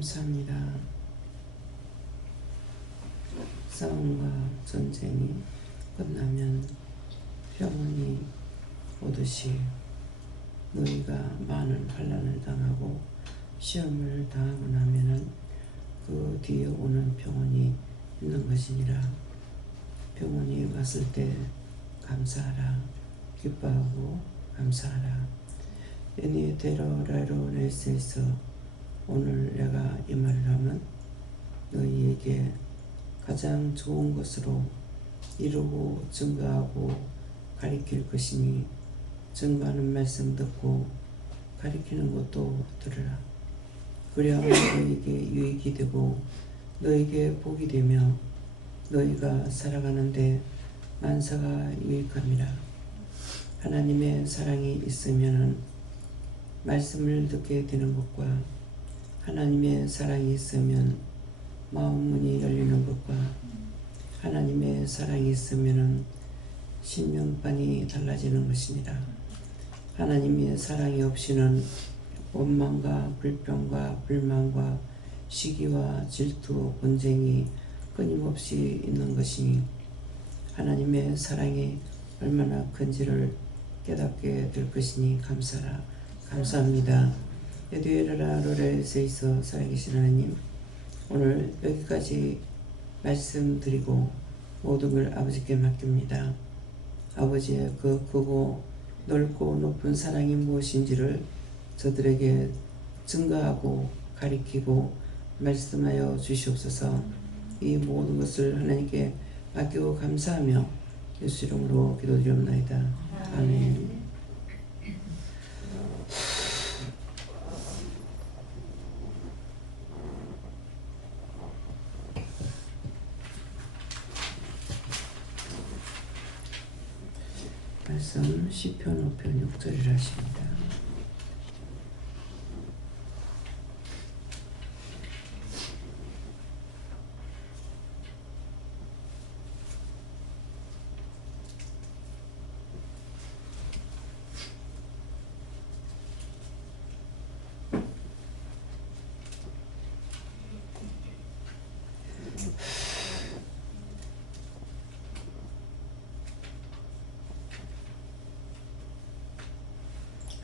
감사합니다. 싸움과 전쟁이 끝나면 평온이 오듯이 너희가 많은 환난을 당하고 시험을 당하고 나면은 그 뒤에 오는 평온이 있는 것이니라. 평온이 왔을 때 감사하라. 기뻐하고 감사하라. 애니 데러라로 레스에서 오늘 내가 이 말을 하면 너희에게 가장 좋은 것으로 이루고 증거하고 가리킬 것이니 증거하는 말씀 듣고 가리키는 것도 들으라. 그래야만 너희에게 유익이 되고 너희에게 복이 되며 너희가 살아가는데 만사가 유익함이라. 하나님의 사랑이 있으면은 말씀을 듣게 되는 것과 하나님의 사랑이 있으면 마음문이 열리는 것과 하나님의 사랑이 있으면은 신명반이 달라지는 것이니라. 하나님의 사랑이 없이는 원망과 불평과 불만과 시기와 질투, 분쟁이 끊임없이 있는 것이니 하나님의 사랑이 얼마나 큰지를 깨닫게 될 것이니 감사합니다. 에듀에라라 로레스에서 살아계신 하나님, 오늘 여기까지 말씀드리고 모든 걸 아버지께 맡깁니다. 아버지의 그 크고 넓고 높은 사랑이 무엇인지를 저들에게 증거하고 가리키고 말씀하여 주시옵소서. 이 모든 것을 하나님께 맡기고 감사하며 예수 이름으로 기도드리옵나이다. 아멘. 말씀 시편 5편 6절이라 하십니다.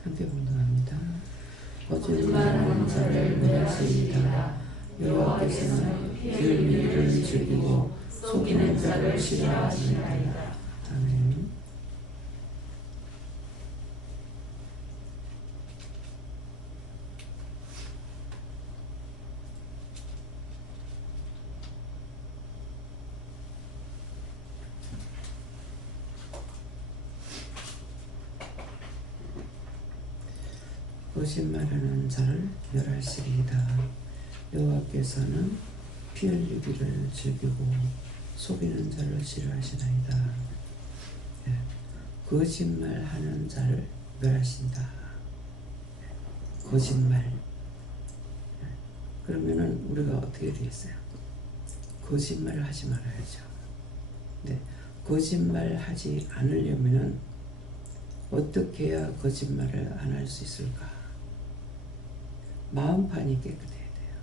함께 봉독합니다. 거짓말하는 자를 멸하시리다. 여호와께서는 비밀을 즐기고 속이는 자를 싫어하시나이다. 아멘. 거짓말하는 자를 멸하시리이다. 여호와께서는 피 흘리기를 즐기고 속이는 자를 싫어하시나이다. 거짓말하는 자를 멸하신다. 거짓말. 그러면은 우리가 어떻게 되겠어요? 거짓말을 하지 말아야죠. 네, 거짓말하지 않으려면은 어떻게 해야 거짓말을 안 할 수 있을까? 마음판이 깨끗해야 돼요.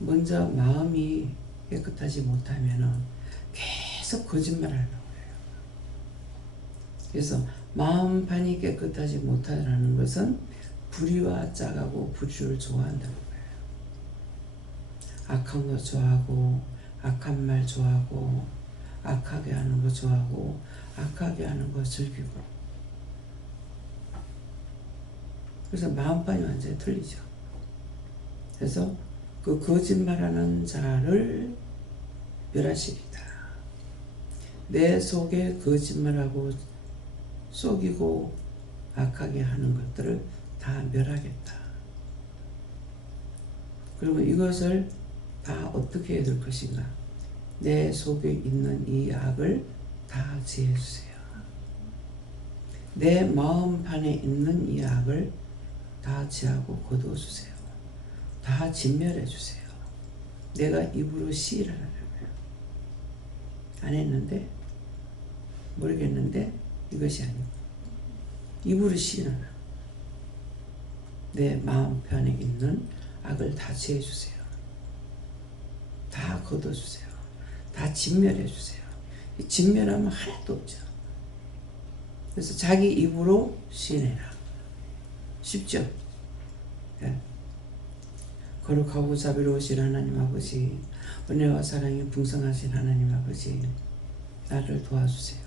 먼저 마음이 깨끗하지 못하면은 계속 거짓말을 하려고 해요. 그래서 마음판이 깨끗하지 못하다는 것은 불의와 짜가고 불의를 좋아한다는 거예요. 악한 거 좋아하고 악한 말 좋아하고 악하게 하는 거 좋아하고 악하게 하는 거 즐기고. 그래서 마음판이 완전히 틀리죠. 그래서 그 거짓말하는 자를 멸하시리다. 내 속에 거짓말하고 속이고 악하게 하는 것들을 다 멸하겠다. 그러면 이것을 다 어떻게 해야 될 것인가? 내 속에 있는 이 악을 다 제해주세요. 내 마음판에 있는 이 악을 다 제하고 거두어주세요. 다 진멸해주세요. 내가 입으로 시인을 하려고요. 안 했는데 모르겠는데 이것이 아니고 입으로 시인하라. 내 마음편에 있는 악을 다 제해주세요. 다 걷어주세요. 다 진멸해주세요. 진멸하면 하나도 없죠. 그래서 자기 입으로 시인해라. 쉽죠? 예. 거룩하고 자비로우신 하나님 아버지, 은혜와 사랑이 풍성하신 하나님 아버지, 나를 도와주세요.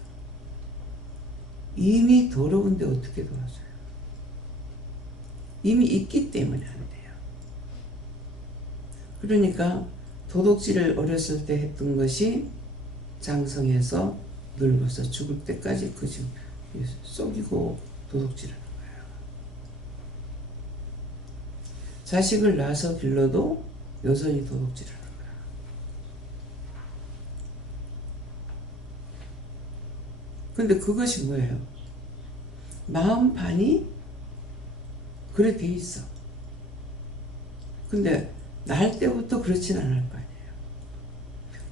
이미 더러운데 어떻게 도와줘요? 이미 있기 때문에 안 돼요. 그러니까 도둑질을 어렸을 때 했던 것이 장성해서 늙어서 죽을 때까지 그 집 속이고 도둑질하는 거예요. 자식을 낳아서 길러도 여전히 도둑질하는 거예요. 근데 그것이 뭐예요? 마음 반이 그래 돼 있어. 근데 날 때부터 그렇진 않을 거 아니에요.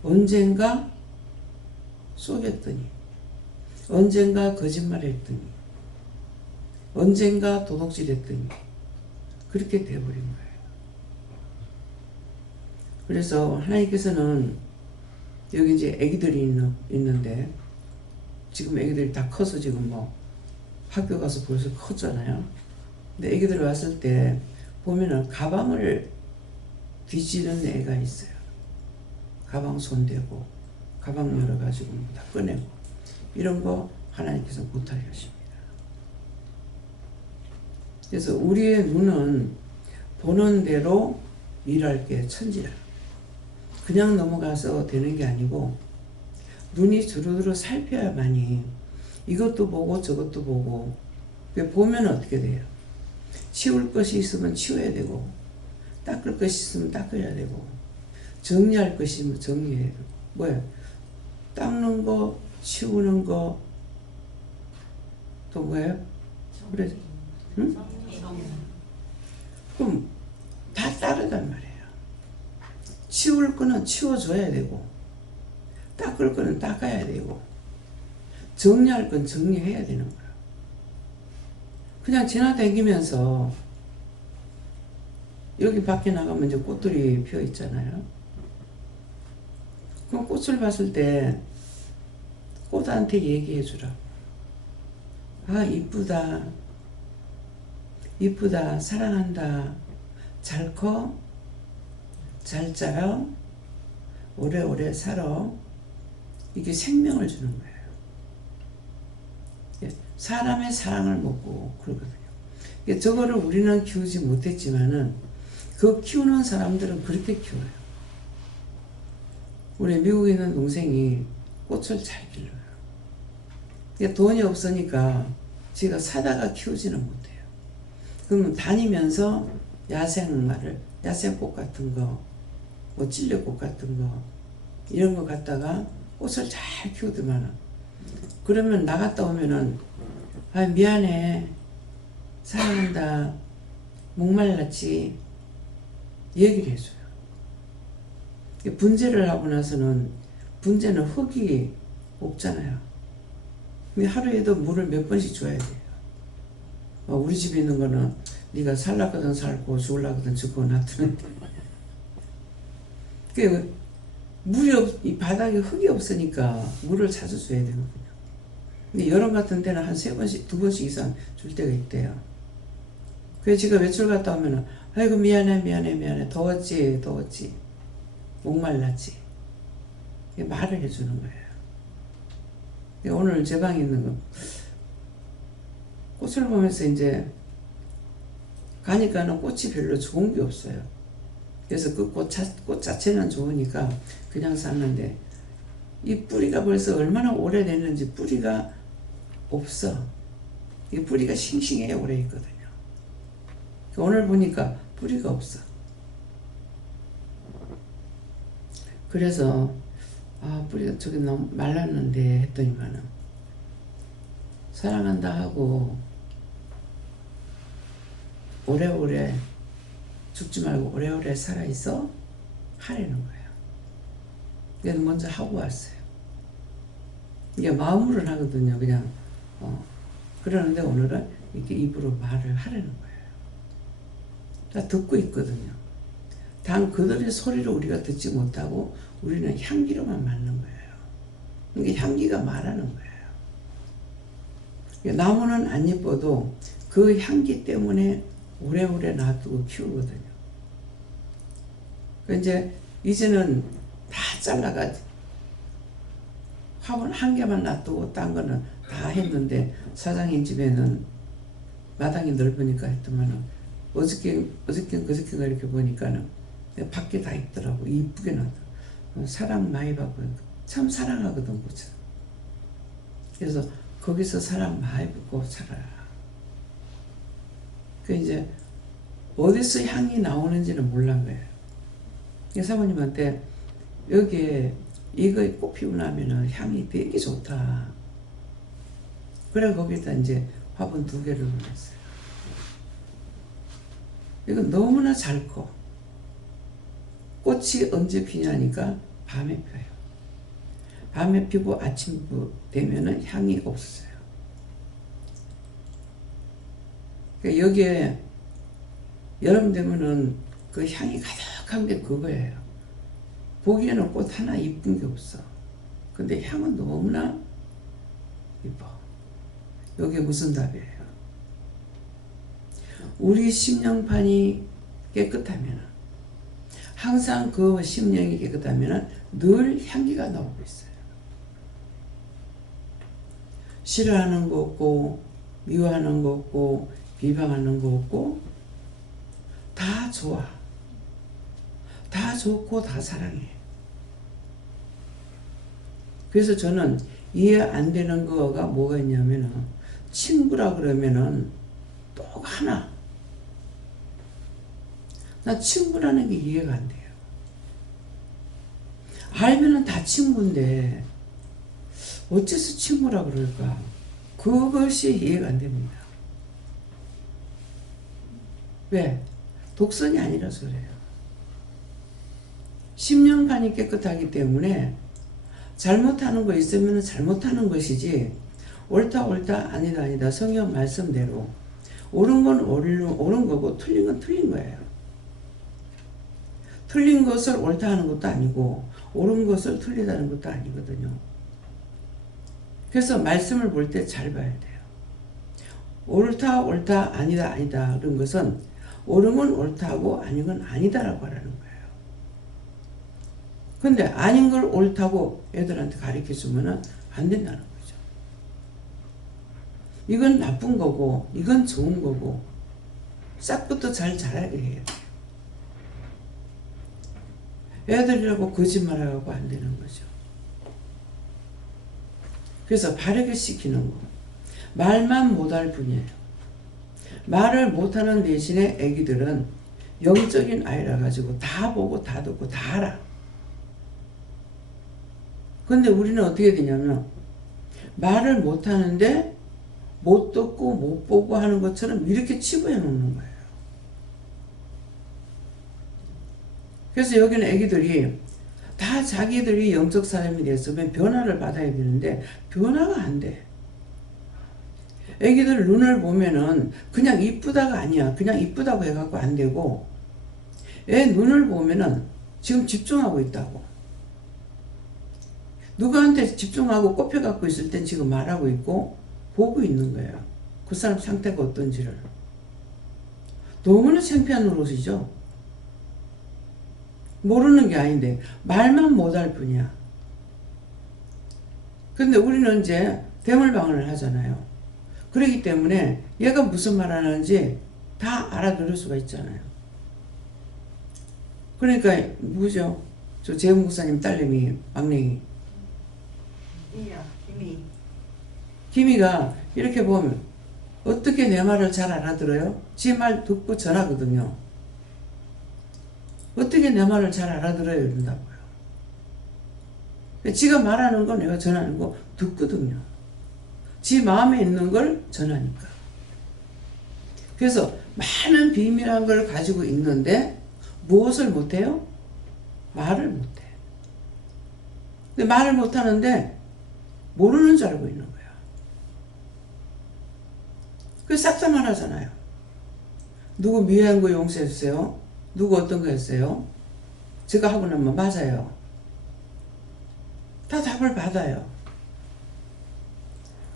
언젠가 속였더니, 언젠가 거짓말했더니, 언젠가 도둑질했더니 그렇게 돼버린 거예요. 그래서 하나님께서는 여기 이제 아기들이 있는데 지금 아기들이 다 커서 지금 뭐 학교 가서 벌써 컸잖아요. 근데 아기들 왔을 때 보면은 가방을 뒤지는 애가 있어요. 가방 손대고 가방 열어가지고 다 꺼내고 이런 거 하나님께서 못하게 하십니다. 그래서 우리의 눈은 보는 대로 일할 게 천지라. 그냥 넘어가서 되는 게 아니고 눈이 두루두루 살펴야만이 이것도 보고 저것도 보고 보면 어떻게 돼요? 치울 것이 있으면 치워야 되고 닦을 것이 있으면 닦아야 되고 정리할 것이 있으면 정리해야 되고 뭐야? 닦는 거, 치우는 거, 또 뭐예요? 그래, 응? 그럼 다 따르단 말이에요. 치울 거는 치워줘야 되고 닦을 거는 닦아야 되고 정리할 건 정리해야 되는 거예요. 그냥 지나다니면서 여기 밖에 나가면 이제 꽃들이 피어 있잖아요. 그럼 꽃을 봤을 때 꽃한테 얘기해 주라. 아, 이쁘다. 이쁘다. 사랑한다. 잘 커. 잘 자요. 오래오래 살아. 이게 생명을 주는 거예요. 사람의 사랑을 먹고 그러거든요. 저거를 우리는 키우지 못했지만은 그 키우는 사람들은 그렇게 키워요. 우리 미국에 있는 동생이 꽃을 잘 길러요. 돈이 없으니까 제가 사다가 키우지는 못해요. 그러면 다니면서 야생꽃 같은 거, 뭐 찔레꽃 같은 거, 이런 거 갖다가 꽃을 잘 키우더만은 그러면 나갔다 오면은 아, 미안해. 사랑한다. 목말랐지. 얘기를 해줘요. 분재를 하고 나서는 분재는 흙이 없잖아요. 근데 하루에도 물을 몇 번씩 줘야 돼요. 우리 집에 있는 거는 네가 살라거든 살고 죽을라거든 죽고 놔두는데 이 바닥에 흙이 없으니까 물을 자주 줘야 되거든요. 근데 여름 같은 때는 한 3번씩, 2번씩 이상 줄 때가 있대요. 그래서 제가 외출 갔다 오면은 아이고 미안해 더웠지 목말랐지 말을 해주는 거예요. 오늘 제 방에 있는 거 꽃을 보면서 이제 가니까는 꽃이 별로 좋은 게 없어요. 그래서 그 꽃 자체는 좋으니까 그냥 샀는데 이 뿌리가 벌써 얼마나 오래됐는지 뿌리가 없어. 이 뿌리가 싱싱해 오래 있거든요. 오늘 보니까 뿌리가 없어. 그래서 뿌리가 저기 너무 말랐는데 했더니만은 사랑한다 하고 오래오래 죽지 말고 오래오래 살아있어 하라는 거예요. 그래서 먼저 하고 왔어요. 이게 마음으로는 하거든요. 그냥 그러는데 오늘은 이렇게 입으로 말을 하라는 거예요. 다 듣고 있거든요. 단 그들의 소리를 우리가 듣지 못하고 우리는 향기로만 맡는 거예요. 이게 향기가 말하는 거예요. 나무는 안 예뻐도 그 향기 때문에 오래오래 놔두고 키우거든요. 이제는 다 잘라가지고 화분 한 개만 놔두고 딴 거는 다 했는데, 사장님 집에는 마당이 넓으니까 했더만은 그저께인가 이렇게 보니까는 밖에 다 있더라고. 이쁘게 놔둬. 사랑 많이 받고 참 사랑하거든 꽃은. 그래서 거기서 사랑 많이 받고 살아라. 이제 어디서 향이 나오는지는 몰란 거예요. 사모님한테 여기에 이거 꽃 피고 나면은 향이 되게 좋다. 그래 거기다 이제 화분 2개를 놓았어요. 이건 너무나 잘 커. 꽃이 언제 피냐니까 밤에 펴요. 밤에 피고 아침 되면은 향이 없어요. 여기에 여름 되면은 그 향이 가득한 게 그거예요. 보기에는 꽃 하나 이쁜 게 없어. 근데 향은 너무나 이뻐. 여기에 무슨 답이에요? 우리 심령판이 깨끗하면, 항상 그 심령이 깨끗하면 늘 향기가 나오고 있어요. 싫어하는 거 없고, 미워하는 거 없고, 비방하는 거 없고, 다 좋아. 다 좋고 다 사랑해. 그래서 저는 이해 안 되는 거가 뭐가 있냐면은, 친구라 그러면은 또 하나. 나 친구라는 게 이해가 안 돼요. 알면은 다 친구인데 어째서 친구라 그럴까? 그것이 이해가 안 됩니다. 왜? 독선이 아니라서 그래요. 심령판이 깨끗하기 때문에 잘못하는 거 있으면 잘못하는 것이지, 옳다 아니다 성경 말씀대로 옳은 건 옳은 거고 틀린 건 틀린 거예요. 틀린 것을 옳다 하는 것도 아니고 옳은 것을 틀리다는 것도 아니거든요. 그래서 말씀을 볼 때 잘 봐야 돼요. 옳다 아니다 그런 것은 옳은 건 옳다고 아닌 건 아니다라고 하라는 거예요. 근데 아닌 걸 옳다고 애들한테 가르쳐 주면은 안 된다는 거죠. 이건 나쁜 거고 이건 좋은 거고 싹부터 잘 자라게 해야 돼요. 애들이라고 거짓말하고 안 되는 거죠. 그래서 바르게 시키는 거. 말만 못할 뿐이에요. 말을 못하는 대신에 애기들은 영적인 아이라 가지고 다 보고 다 듣고 다 알아. 근데 우리는 어떻게 되냐면 말을 못하는데 못 듣고 못 보고 하는 것처럼 이렇게 치부해 놓는 거예요. 그래서 여기는 애기들이 다 자기들이 영적 사람이 됐으면 변화를 받아야 되는데 변화가 안 돼. 애기들 눈을 보면은 그냥 이쁘다가 아니야. 그냥 이쁘다고 해갖고 안 되고, 애 눈을 보면은 지금 집중하고 있다고. 누구한테 집중하고 꼽혀갖고 있을 땐 지금 말하고 있고 보고 있는 거예요. 그 사람 상태가 어떤지를. 너무나 창피한 노릇이죠. 모르는 게 아닌데 말만 못할 뿐이야. 근데 우리는 이제 대물방언을 하잖아요. 그렇기 때문에 얘가 무슨 말 하는지 다 알아들을 수가 있잖아요. 그러니까 누구죠? 저 재훈 목사님 딸내미 막내기 김이가 이렇게 보면 어떻게 내 말을 잘 알아들어요? 지 말 듣고 전하거든요. 어떻게 내 말을 잘 알아들어야 된다고요. 지가 말하는 거 내가 전하는 거 듣거든요. 지 마음에 있는 걸 전하니까. 그래서 많은 비밀한 걸 가지고 있는데 무엇을 못해요? 말을 못해. 근데 말을 못하는데 모르는 줄 알고 있는 거야. 그래서 싹다 말하잖아요. 누구 미워한 거 용서해주세요. 누구 어떤 거 했어요? 제가 하고 나면 맞아요. 다 답을 받아요.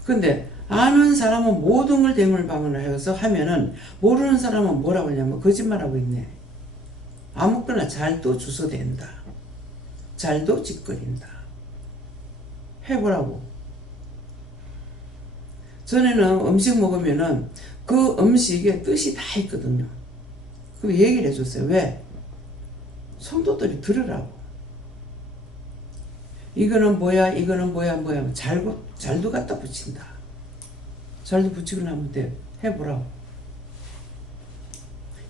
근데 아는 사람은 모든 걸 대물방언을 해서 하면은 모르는 사람은 뭐라고 하냐면 거짓말하고 있네. 아무거나 잘도 주소댄다. 잘도 짓거린다. 해보라고. 전에는 음식 먹으면은 그 음식에 뜻이 다 있거든요. 그 얘기를 해줬어요. 왜? 성도들이 들으라고. 이거는 뭐야, 이거는 뭐야, 뭐야. 잘도 갖다 붙인다. 잘도 붙이고 나면 돼. 해보라고.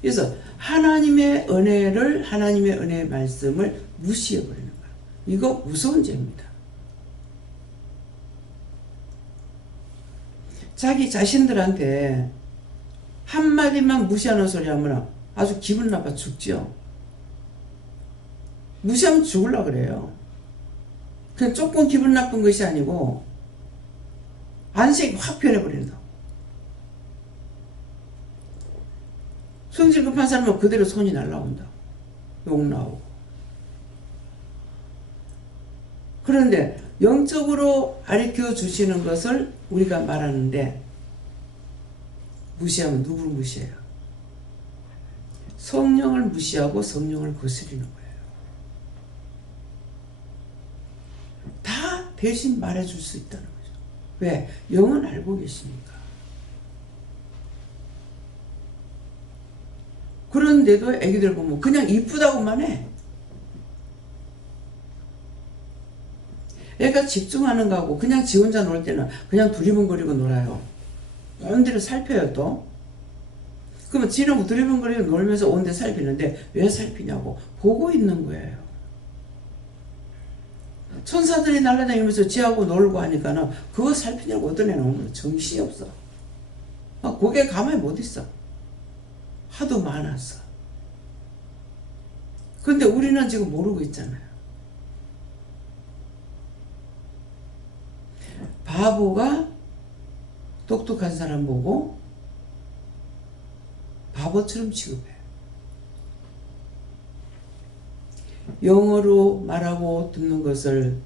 그래서 하나님의 은혜의 말씀을 무시해버리는 거야. 이거 무서운 죄입니다. 자기 자신들한테 한마디만 무시하는 소리 하면 아주 기분 나빠 죽죠. 무시하면 죽으려고 그래요. 그냥 조금 기분 나쁜 것이 아니고 안색이 확 변해버린다. 성질 급한 사람은 그대로 손이 날라온다. 욕 나오고. 그런데 영적으로 가르쳐 주시는 것을 우리가 말하는데 무시하면 누구를 무시해요? 성령을 무시하고 성령을 거스리는 거예요. 다 대신 말해줄 수 있다는 거죠. 왜? 영은 알고 계시니까. 그런데도 애기들 보면 그냥 이쁘다고만 해. 애가 집중하는 거하고 그냥 지 혼자 놀 때는 그냥 두리번거리고 놀아요. 온데를 살펴요 또. 그러면 지는 두리번거리고 놀면서 온데 살피는데 왜 살피냐고 보고 있는 거예요. 천사들이 날아다니면서 지하고 놀고 하니까는 그거 살피냐고 어떤 애는 오면 정신이 없어. 거기에 가만히 못 있어. 하도 많았어. 근데 우리는 지금 모르고 있잖아요. 바보가 똑똑한 사람 보고 바보처럼 취급해. 영어로 말하고 듣는 것을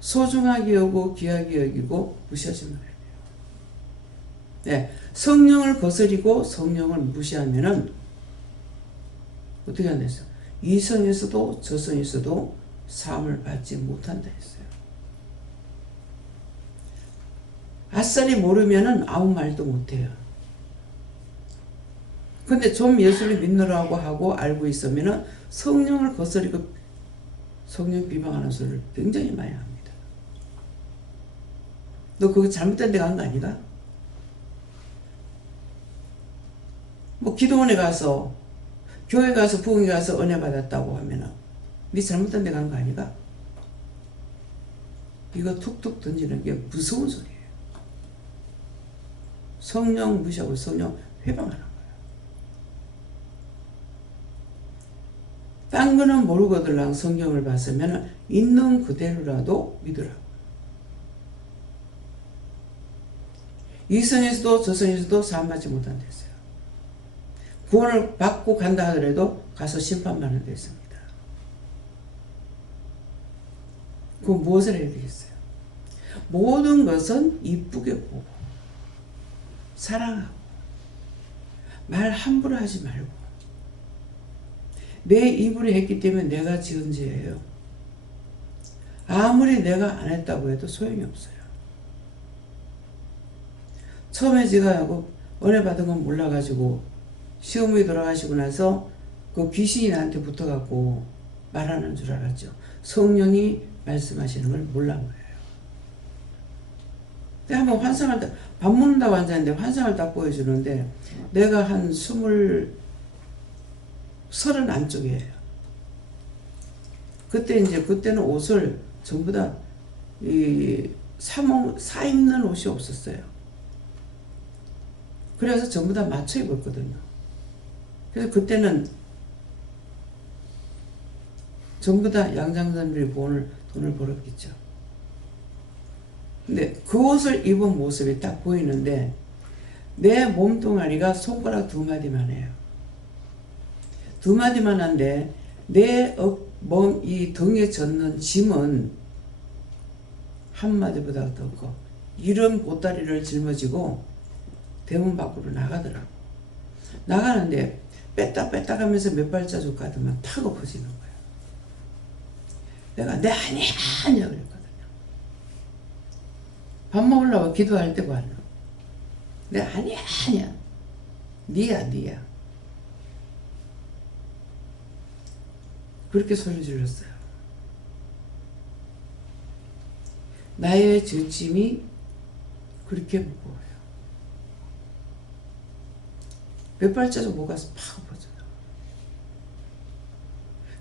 소중하게 여기고 귀하게 여기고 무시하지 말아야 돼요. 네, 성령을 거스리고 성령을 무시하면은 어떻게 한다 했어요? 이성에서도 저성에서도 사함을 받지 못한다 했어요. 아싸리 모르면은 아무 말도 못해요. 근데 좀 예수를 믿느라고 하고 알고 있으면은 성령을 거스리고 성령 비방하는 소리를 굉장히 많이 합니다. 너 그거 잘못된 데 간 거 아니가? 뭐 기도원에 가서 교회 가서 부흥회 가서 은혜 받았다고 하면은 네 잘못된 데 간 거 아니가? 이거 툭툭 던지는 게 무서운 소리예요. 성령 무시하고 성령 회방하는 거예요. 딴 거는 모르거들랑 성경을 봤으면 있는 그대로라도 믿으라고. 이성에서도 저성에서도 사함받지 못한다 했어요. 구원을 받고 간다 하더라도 가서 심판받는 데 있습니다. 그건 무엇을 해야 되겠어요? 모든 것은 이쁘게 보고 사랑하고 말 함부로 하지 말고 내 입으로 했기 때문에 내가 지은 죄예요. 아무리 내가 안 했다고 해도 소용이 없어요. 처음에 제가 은혜 받은 건 몰라가지고 시어머니 돌아가시고 나서 그 귀신이 나한테 붙어갖고 말하는 줄 알았죠. 성령이 말씀하시는 걸 몰란 거예요. 근데 한번 환상을 밥 먹는다고 앉았는데 환상을 딱 보여주는데 내가 한 30 안쪽이에요. 그때는 옷을 전부 다 사 입는 옷이 없었어요. 그래서 전부 다 맞춰 입었거든요. 그래서 그때는 전부 다 양장선비 돈을 벌었겠죠. 근데 그 옷을 입은 모습이 딱 보이는데 내 몸뚱아리가 손가락 2마디만 해요. 2마디만 한데 내 몸 이 등에 젖는 짐은 한마디보다 더 커. 이런 보따리를 짊어지고 대문 밖으로 나가더라고. 나가는데 뺐다 하면서 몇 발자국 가더만 탁 엎어지는 거야. 내가 내 아니야 그랬거든요. 밥 먹으려고 기도할 때 봐라. 내 아니야 니야 그렇게 소리 질렀어요. 나의 젖짐이 그렇게 무거워요. 몇 발자국 못 가서 팍 엎어져요.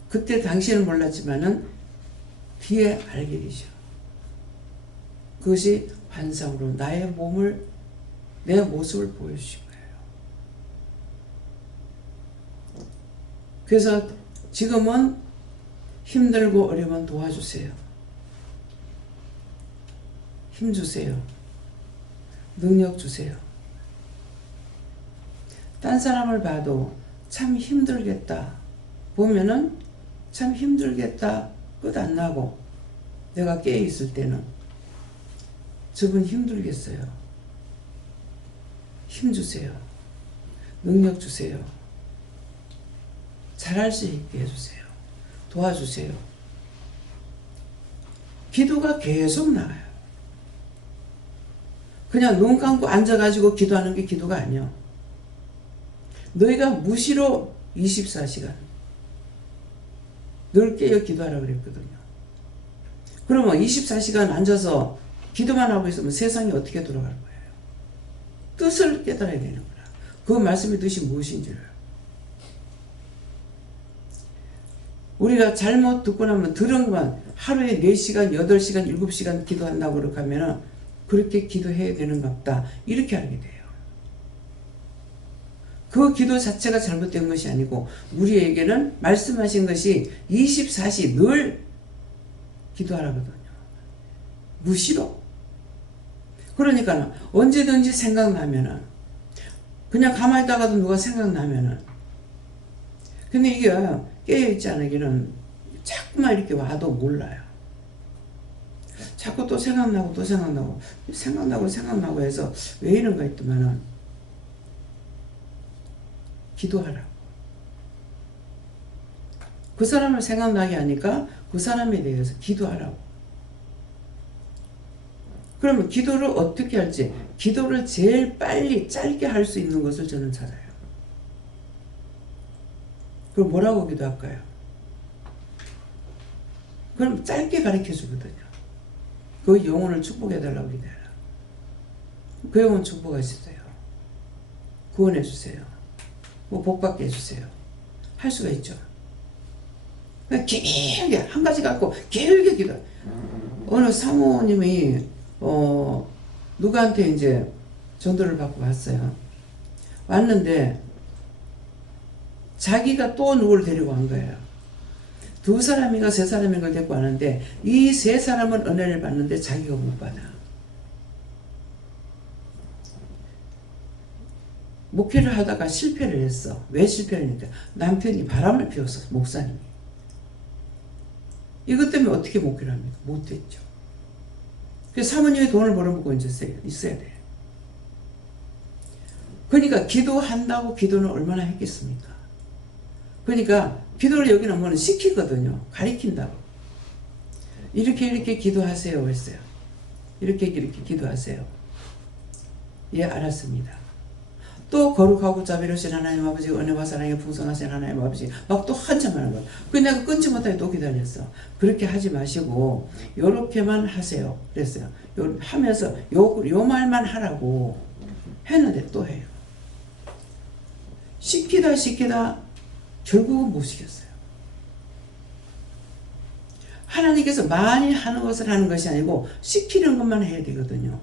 그때 당신은 몰랐지만은 뒤에 알게 되죠. 그것이 환상으로 나의 몸을, 내 모습을 보여주신 거예요. 그래서 지금은 힘들고 어려우면 도와주세요. 힘 주세요. 능력 주세요. 딴 사람을 봐도 참 힘들겠다. 보면은 참 힘들겠다. 끝 안 나고 내가 깨어 있을 때는 저분 힘들겠어요. 힘 주세요. 능력 주세요. 잘할 수 있게 해주세요. 도와주세요. 기도가 계속 나와요. 그냥 눈 감고 앉아가지고 기도하는 게 기도가 아니야. 너희가 무시로 24시간 늘 깨어 기도하라고 그랬거든요. 그러면 24시간 앉아서 기도만 하고 있으면 세상이 어떻게 돌아갈 거예요? 뜻을 깨달아야 되는 거야. 그 말씀의 뜻이 무엇인지를. 우리가 잘못 듣고 나면 들은 것만 하루에 4시간, 8시간, 7시간 기도한다고 그렇게 하면은 그렇게 기도해야 되는가 보다. 이렇게 알게 돼요. 그 기도 자체가 잘못된 것이 아니고 우리에게는 말씀하신 것이 24시 늘 기도하라거든요. 무시로. 그러니까 언제든지 생각나면은 그냥 가만히 있다가도 누가 생각나면은 근데 이게 깨어있지 않으기는 자꾸만 이렇게 와도 몰라요. 자꾸 또 생각나고 생각나고 해서 왜 이런가 했더만은 기도하라고. 그 사람을 생각나게 하니까 그 사람에 대해서 기도하라고. 그러면 기도를 어떻게 할지, 기도를 제일 빨리 짧게 할 수 있는 것을 저는 찾아요. 그럼 뭐라고 기도할까요? 그럼 짧게 가르쳐 주거든요. 그 영혼을 축복해달라고 기도해라. 그 영혼 축복하시세요. 구원해주세요. 뭐 복받게 해주세요. 할 수가 있죠. 그냥 길게 한 가지 갖고 길게 기도. 어느 사모님이 누구한테 이제 전도를 받고 왔어요. 왔는데 자기가 또 누구를 데리고 간 거예요. 2사람인가 3사람인가 데리고 왔는데 이 3사람은 은혜를 받는데 자기가 못 받아. 목회를 하다가 실패를 했어. 왜 실패를 했냐? 남편이 바람을 피웠어. 목사님이. 이것 때문에 어떻게 목회를 합니까? 못했죠. 그래서 사모님이 돈을 벌어먹고 이제 있어야 돼. 그러니까 기도한다고 기도는 얼마나 했겠습니까? 그러니까 기도를 여기는 뭐는 시키거든요. 가리킨다고. 이렇게 기도하세요 했어요. 이렇게 기도하세요. 예, 알았습니다. 또 거룩하고 자비로우신 하나님 아버지, 은혜와 사랑에 풍성하신 하나님 아버지, 막 또 한참 하는 거야. 그 내가 끊지 못하게 또 기다렸어. 그렇게 하지 마시고 요렇게만 하세요 그랬어요. 하면서 요 말만 하라고 했는데 또 해요. 시키다 결국은 못 시켰어요. 하나님께서 많이 하는 것을 하는 것이 아니고 시키는 것만 해야 되거든요.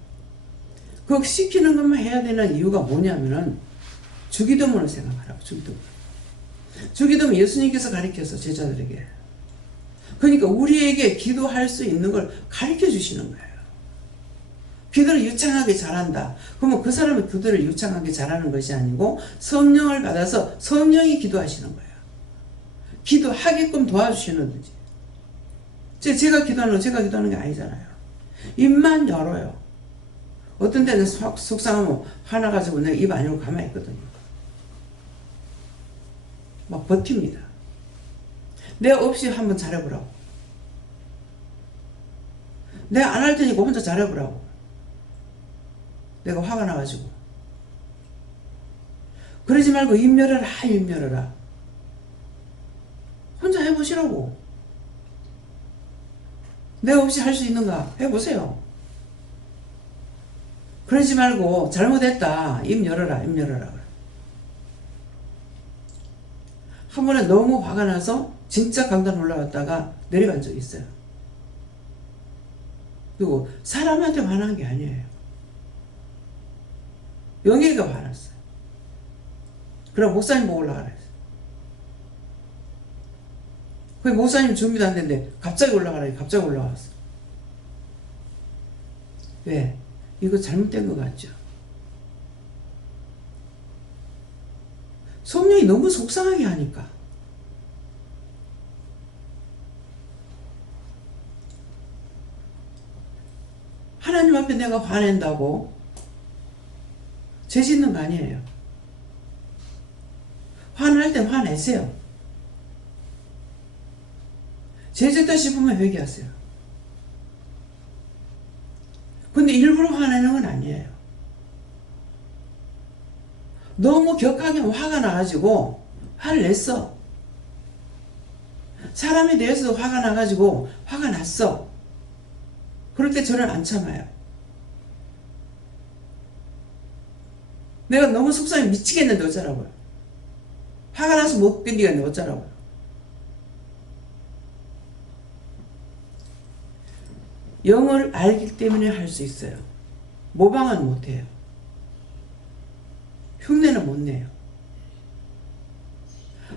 그 시키는 것만 해야 되는 이유가 뭐냐면은 주기도문을 생각하라고. 주기도문 예수님께서 가르쳐서 제자들에게. 그러니까 우리에게 기도할 수 있는 걸 가르쳐 주시는 거예요. 기도를 유창하게 잘한다. 그러면 그 사람은 기도를 유창하게 잘하는 것이 아니고 성령을 받아서 성령이 기도하시는 거예요. 기도하게끔 도와주시는 거지. 제가 기도하는 게 아니잖아요. 입만 열어요. 어떤 때는 속상하면 화나가지고 내가 입 안 열고 가만히 있거든요. 막 버팁니다. 내가 없이 한번 잘해보라고. 내가 안 할 테니까 혼자 잘해보라고. 내가 화가 나가지고. 그러지 말고 입 열어라, 입 열어라. 혼자 해보시라고. 내가 없이 할 수 있는가 해보세요. 그러지 말고 잘못했다, 입 열어라, 입 열어라. 한 번에 너무 화가 나서 진짜 강단 올라갔다가 내려간 적이 있어요. 그리고 사람한테 화난 게 아니에요. 영예가 화났어요. 그럼 목사님 보고 올라가라 했어요. 그 목사님 준비도 안 됐는데 갑자기 올라가라. 갑자기 올라왔어. 왜? 이거 잘못된 것 같죠? 성령이 너무 속상하게 하니까. 하나님 앞에 내가 화낸다고 죄 짓는 거 아니에요. 화낼 땐 화내세요. 죄 짓다 싶으면 회개하세요. 근데 일부러 화내는 건 아니에요. 너무 격하게 화가 나가지고 화를 냈어. 사람에 대해서도 화가 나가지고 화가 났어. 그럴 때 저는 안 참아요. 내가 너무 속상해 미치겠는데 어쩌라고요. 화가 나서 못 견디겠는데 어쩌라고요. 영을 알기 때문에 할 수 있어요. 모방은 못해요. 흉내는 못 내요.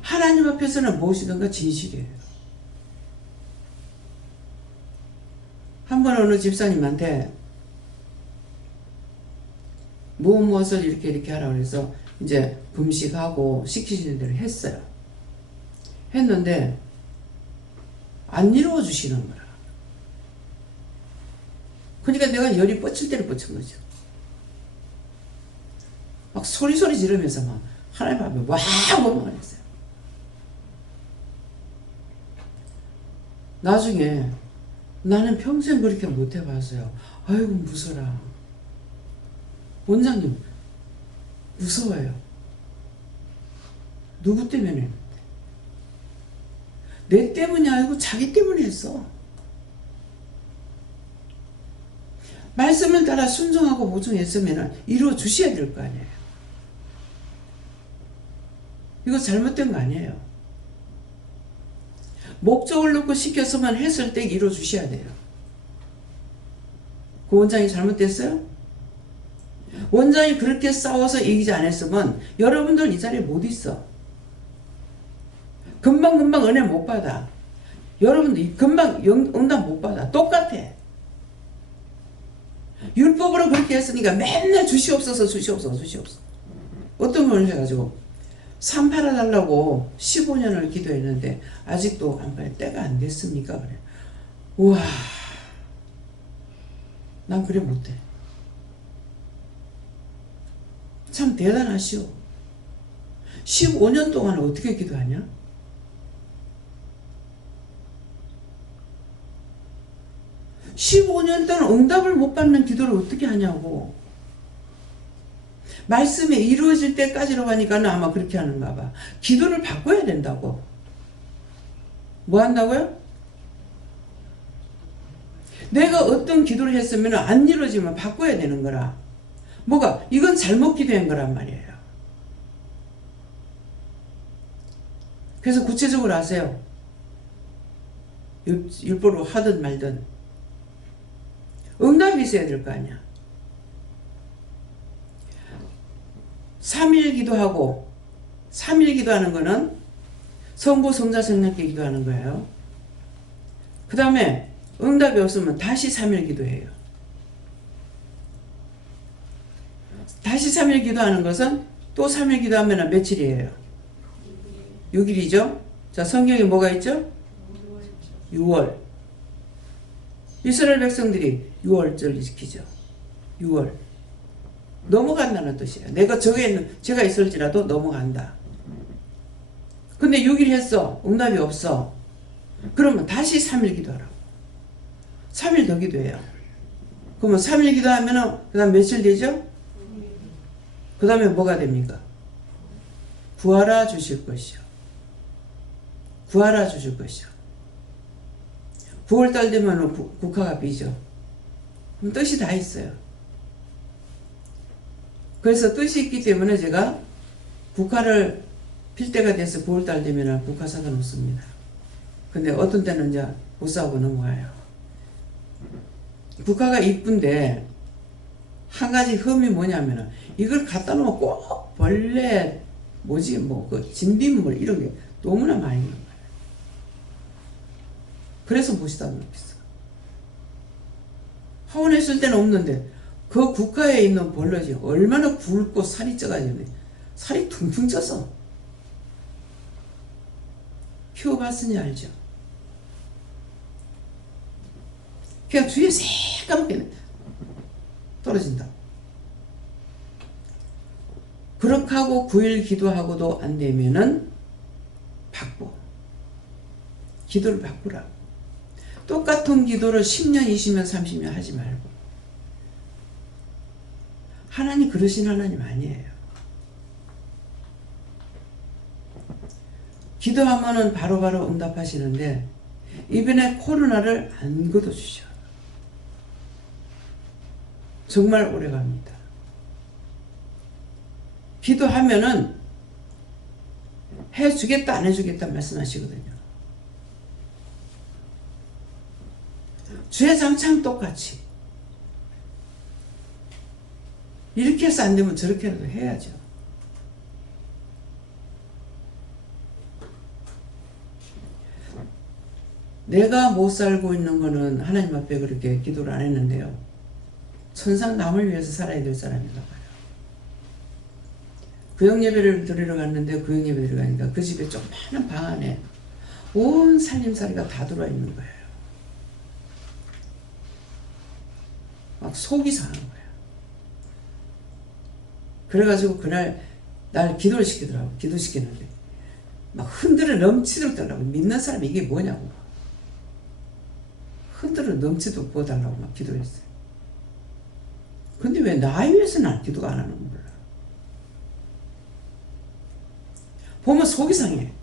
하나님 앞에서는 무엇이든가 진실이에요. 한 번 어느 집사님한테 무엇을 이렇게 하라고 해서 이제 금식하고 시키시는 대로 했어요. 했는데 안 이루어 주시는 거라. 그러니까 내가 열이 뻗칠 대로 뻗친 거죠. 막 소리 지르면서 막 하나님 앞에 와 원망을 했어요. 나중에 나는 평생 그렇게 못 해봤어요. 아이고 무서워라. 원장님 무서워요. 누구 때문에? 내 때문이 아니고 자기 때문에 했어. 말씀을 따라 순종하고 보증했으면 이루어 주셔야 될 거 아니에요. 이거 잘못된 거 아니에요. 목적을 놓고 시켰으면 했을 때 이루어 주셔야 돼요. 그 원장이 잘못됐어요? 원장이 그렇게 싸워서 이기지 않았으면 여러분들 이 자리에 못 있어. 금방 은혜 못 받아. 여러분들 금방 응답 못 받아. 똑같아. 율법으로 그렇게 했으니까 맨날 주시옵소서. 어떤 분을 해가지고 산 팔아달라고 15년을 기도했는데 아직도 안 팔 때가 안 됐습니까? 그래. 우와, 난 그래 못해. 참 대단하시오. 15년 동안 어떻게 기도하냐? 15년 동안 응답을 못 받는 기도를 어떻게 하냐고. 말씀이 이루어질 때까지로 하니까는 아마 그렇게 하는가 봐. 기도를 바꿔야 된다고. 뭐 한다고요? 내가 어떤 기도를 했으면 안 이루어지면 바꿔야 되는 거라. 뭐가? 이건 잘못 기도한 거란 말이에요. 그래서 구체적으로 하세요. 율법으로 하든 말든 응답이 있어야 될 거 아니야. 3일 기도하고 3일 기도하는 거는 성부 성자 성령께 기도하는 거예요. 그 다음에 응답이 없으면 다시 3일 기도해요. 다시 3일 기도하는 것은 또 3일 기도하면 며칠이에요? 6일이죠? 자, 성경에 뭐가 있죠? 6월. 이스라엘 백성들이 6월절 지키죠. 6월. 넘어간다는 뜻이에요. 제가 있을지라도 넘어간다. 근데 6일 했어. 응답이 없어. 그러면 다시 3일 기도하라고. 3일 더 기도해요. 그러면 3일 기도하면은, 그 다음 며칠 되죠? 그 다음에 뭐가 됩니까? 구하라 주실 것이요. 구하라 주실 것이요. 9월달 되면 국화가 비죠. 그럼 뜻이 다 있어요. 그래서 뜻이 있기 때문에 제가 국화를 필 때가 돼서 9월달 되면 국화 사다 놓습니다. 근데 어떤 때는 이제 못 사고 넘어가요. 국화가 이쁜데 한 가지 흠이 뭐냐면은 이걸 갖다 놓으면 꼭 벌레 그 진딧물 이런 게 너무나 많이 있는 거예요. 그래서 못이다 놓겠어. 하원했을 때는 없는데 그 국화에 있는 벌레지 얼마나 굵고 살이 쪄가지고 살이 퉁퉁 쪄서 키워봤으니 알죠. 그냥 주위에 새까맣게 떨어진다. 그렇게 하고 9일 기도하고도 안 되면은 바꿔. 기도를 바꾸라. 똑같은 기도를 10년, 20년, 30년 하지 말고. 하나님 그러신 하나님 아니에요. 기도하면은 바로바로 응답하시는데 이번에 코로나를 안 걷어주셔. 정말 오래갑니다. 기도하면은 해주겠다 안 해주겠다 말씀하시거든요. 주야장창 똑같이 이렇게 해서 안 되면 저렇게라도 해야죠. 내가 못 살고 있는 거는 하나님 앞에 그렇게 기도를 안 했는데요. 천상 남을 위해서 살아야 될 사람인가 봐요. 구역예배를 드리러 갔는데 구역예배 들어가니까 그 집에 조그마한 방 안에 온 살림살이가 다 들어와 있는 거예요. 막 속이 상한 거예요. 그래가지고 그날 날 기도를 시키더라고. 기도시키는데 막 흔들어 넘치도록 달라고. 믿는 사람이 이게 뭐냐고. 흔들어 넘치도록 부어달라고 막 기도했어요. 근데 왜 나 위해서는 안 기도가 안 하는 건 몰라. 보면 속이 상해.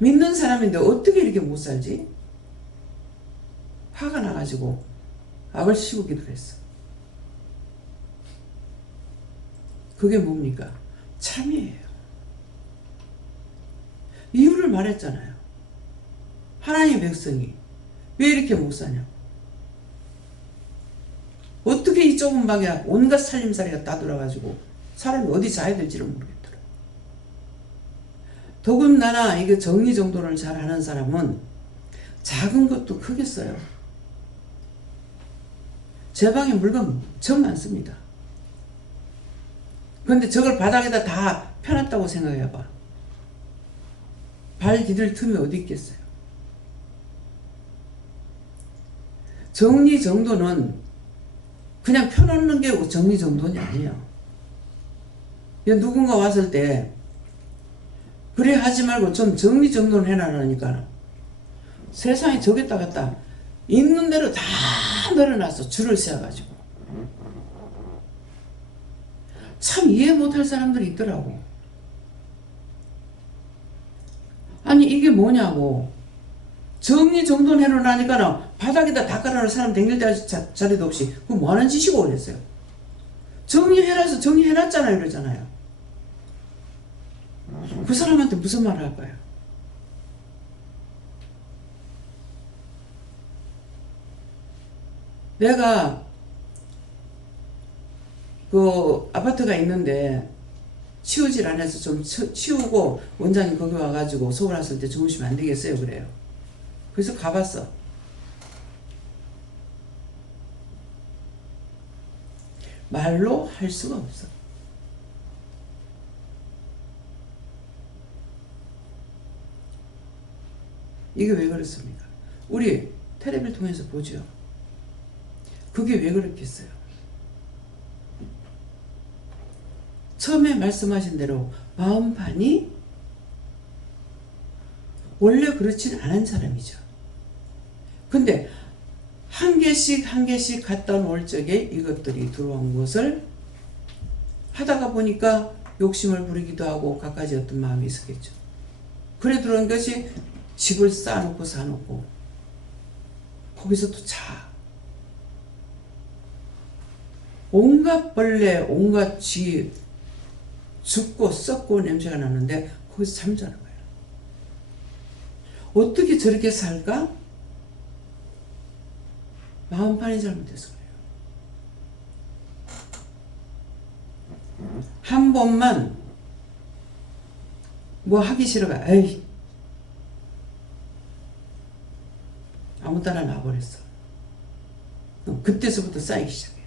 믿는 사람인데 어떻게 이렇게 못 살지? 화가 나가지고 악을 씌우고 기도를 했어. 그게 뭡니까? 참이에요. 이유를 말했잖아요. 하나님의 백성이 왜 이렇게 못 사냐? 어떻게 이 좁은 방에 온갖 살림살이가 다 돌아가지고 사람이 어디 자야 될지를 모르겠더라. 더군다나 이게 정리정돈을 잘 하는 사람은 작은 것도 크게 써요. 제 방에 물건 정 많습니다. 그런데 저걸 바닥에다 다 펴놨다고 생각해봐. 발 디딜 틈이 어디 있겠어요. 정리정돈은 그냥 펴놓는 게 정리정돈이 아니에요. 누군가 왔을 때 그래 하지 말고 좀 정리정돈 해놔라니까 세상에 저기다 갖다 있는 대로 다 널어놨어. 줄을 세워가지고. 참 이해 못할 사람들이 있더라고. 아니 이게 뭐냐고. 정리정돈 해놓으라니까 바닥에다 다 깔아놓은 사람 댕길 자리도 없이 그거 뭐하는 짓이고 그랬어요. 정리해라서 정리해놨잖아요 이러잖아요. 그 사람한테 무슨 말을 할까요? 내가 그 아파트가 있는데 치우질 않아서 좀 치우고 원장님 거기 와가지고 서울 왔을 때 주무시면 안 되겠어요 그래요. 그래서 가봤어. 말로 할 수가 없어. 이게 왜 그렇습니까? 우리 텔레비를 통해서 보죠. 그게 왜 그렇겠어요? 처음에 말씀하신 대로 마음판이 원래 그렇진 않은 사람이죠. 근데 한 개씩 한 개씩 갖다 놓을 적에 이것들이 들어온 것을 하다가 보니까 욕심을 부리기도 하고 갖가지 어떤 마음이 있었겠죠. 그래 들어온 것이 집을 쌓아놓고 사놓고 거기서 또 자. 온갖 벌레, 온갖 쥐 죽고 썩고 냄새가 나는데 거기서 잠자는 거예요. 어떻게 저렇게 살까? 마음판이 잘못돼서 그래요. 한 번만 뭐 하기 싫어가 에이 아무 따라 놔버렸어. 그때서부터 쌓이기 시작해.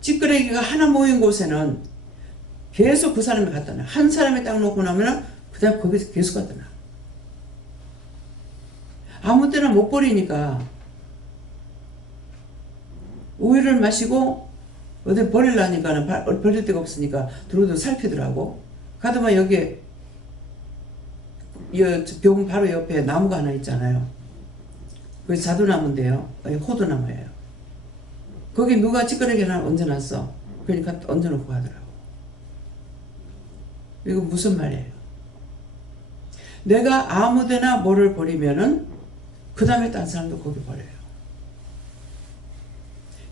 찌끄레기가 하나 모인 곳에는 계속 그 사람이 갖다 놔. 한 사람이 딱 놓고 나면 그 다음 거기서 계속 갖다 놔. 아무 때나 못 버리니까 우유를 마시고 어디 버리려니까는 버릴 데가 없으니까 들어도 살피더라고. 가다만 여기 병 바로 옆에 나무가 하나 있잖아요. 그게 자두나무인데요. 호두나무예요. 거기 누가 찌끄레기 하나 얹어놨어. 그러니까 얹어놓고 가더라고. 이거 무슨 말이에요? 내가 아무데나 뭐를 버리면은 그 다음에 딴 사람도 거기 버려요.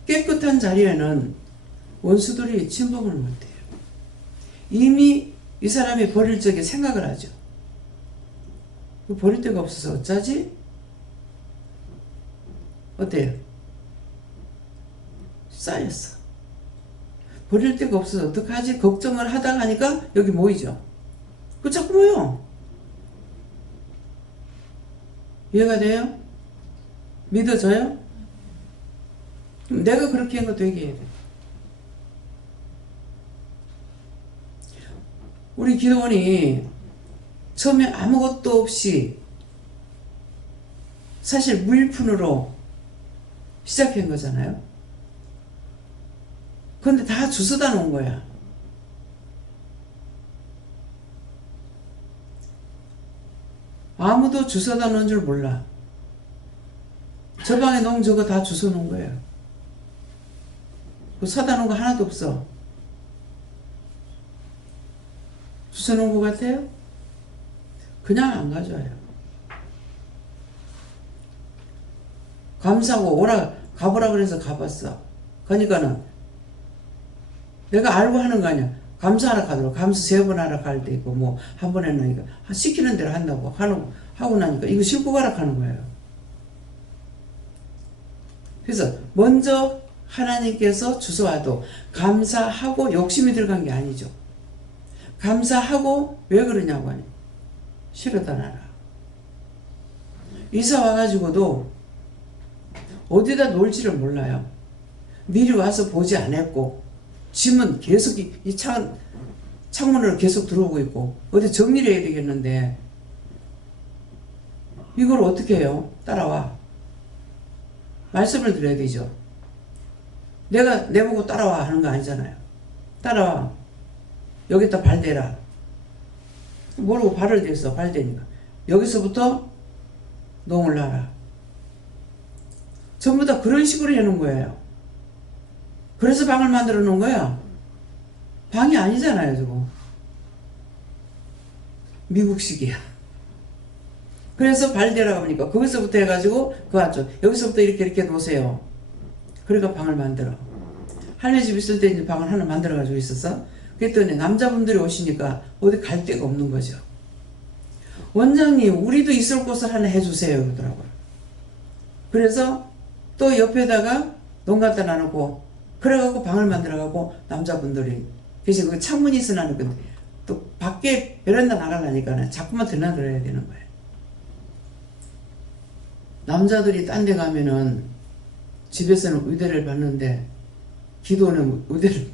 깨끗한 자리에는 원수들이 침범을 못해요. 이미 이 사람이 버릴 적에 생각을 하죠. 버릴 데가 없어서 어쩌지? 어때요? 쌓였어. 버릴 데가 없어서 어떡하지? 걱정을 하다가 하니까 여기 모이죠. 그 자꾸 모여. 이해가 돼요? 믿어져요? 내가 그렇게 한 것도 얘기해야 돼. 우리 기도원이 처음에 아무것도 없이 사실 무일푼으로 시작한 거잖아요. 그런데 다 주워다 놓은 거야. 아무도 주워다 놓은 줄 몰라. 저 방에 놓은 저거 다 주워 놓은 거예요. 사다 놓은 거 하나도 없어. 주워 놓은 거 같아요? 그냥 안 가져와요. 감사하고 가보라 그래서 가봤어. 그러니까는 내가 알고 하는 거 아니야. 감사하러 가도록 감사 3번 하러 갈 때 있고 뭐 한 번 했나니까 시키는 대로 한다고 하고 나니까 이거 싣고 가라 하는 거예요. 그래서 먼저 하나님께서 주소와도 감사하고 욕심이 들어간 게 아니죠. 감사하고 왜 그러냐고 하니 싫어다 놔라. 이사 와가지고도 어디다 놓을지를 몰라요. 미리 와서 보지 않았고 짐은 계속 이 창문으로 계속 들어오고 있고 어디 정리를 해야 되겠는데 이걸 어떻게 해요? 따라와. 말씀을 드려야 되죠. 내가 내보고 따라와 하는 거 아니잖아요. 따라와. 여기다 발 대라. 모르고 발을 댔어. 발 대니까. 여기서부터 농을 놔라. 전부 다 그런 식으로 해놓은 거예요. 그래서 방을 만들어 놓은 거야. 방이 아니잖아요, 저거. 미국식이야. 그래서 발 대라고 하니까 거기서부터 해가지고 그 안쪽 여기서부터 이렇게 놓으세요. 그러니까 방을 만들어. 할머니 집 있을 때 이제 방을 하나 만들어 가지고 있었어. 그랬더니 남자분들이 오시니까 어디 갈 데가 없는 거죠. 원장님 우리도 있을 곳을 하나 해주세요 그러더라고요. 그래서 또 옆에다가 농 갖다 놔놓고 그래갖고 방을 만들어갖고 남자분들이 그래서 그 창문이 있으나는 근데 또 밖에 베란다 나가려니까 자꾸만 드나들어야 되는 거예요. 남자들이 딴 데 가면은 집에서는 의대를 받는데 기도는 의대를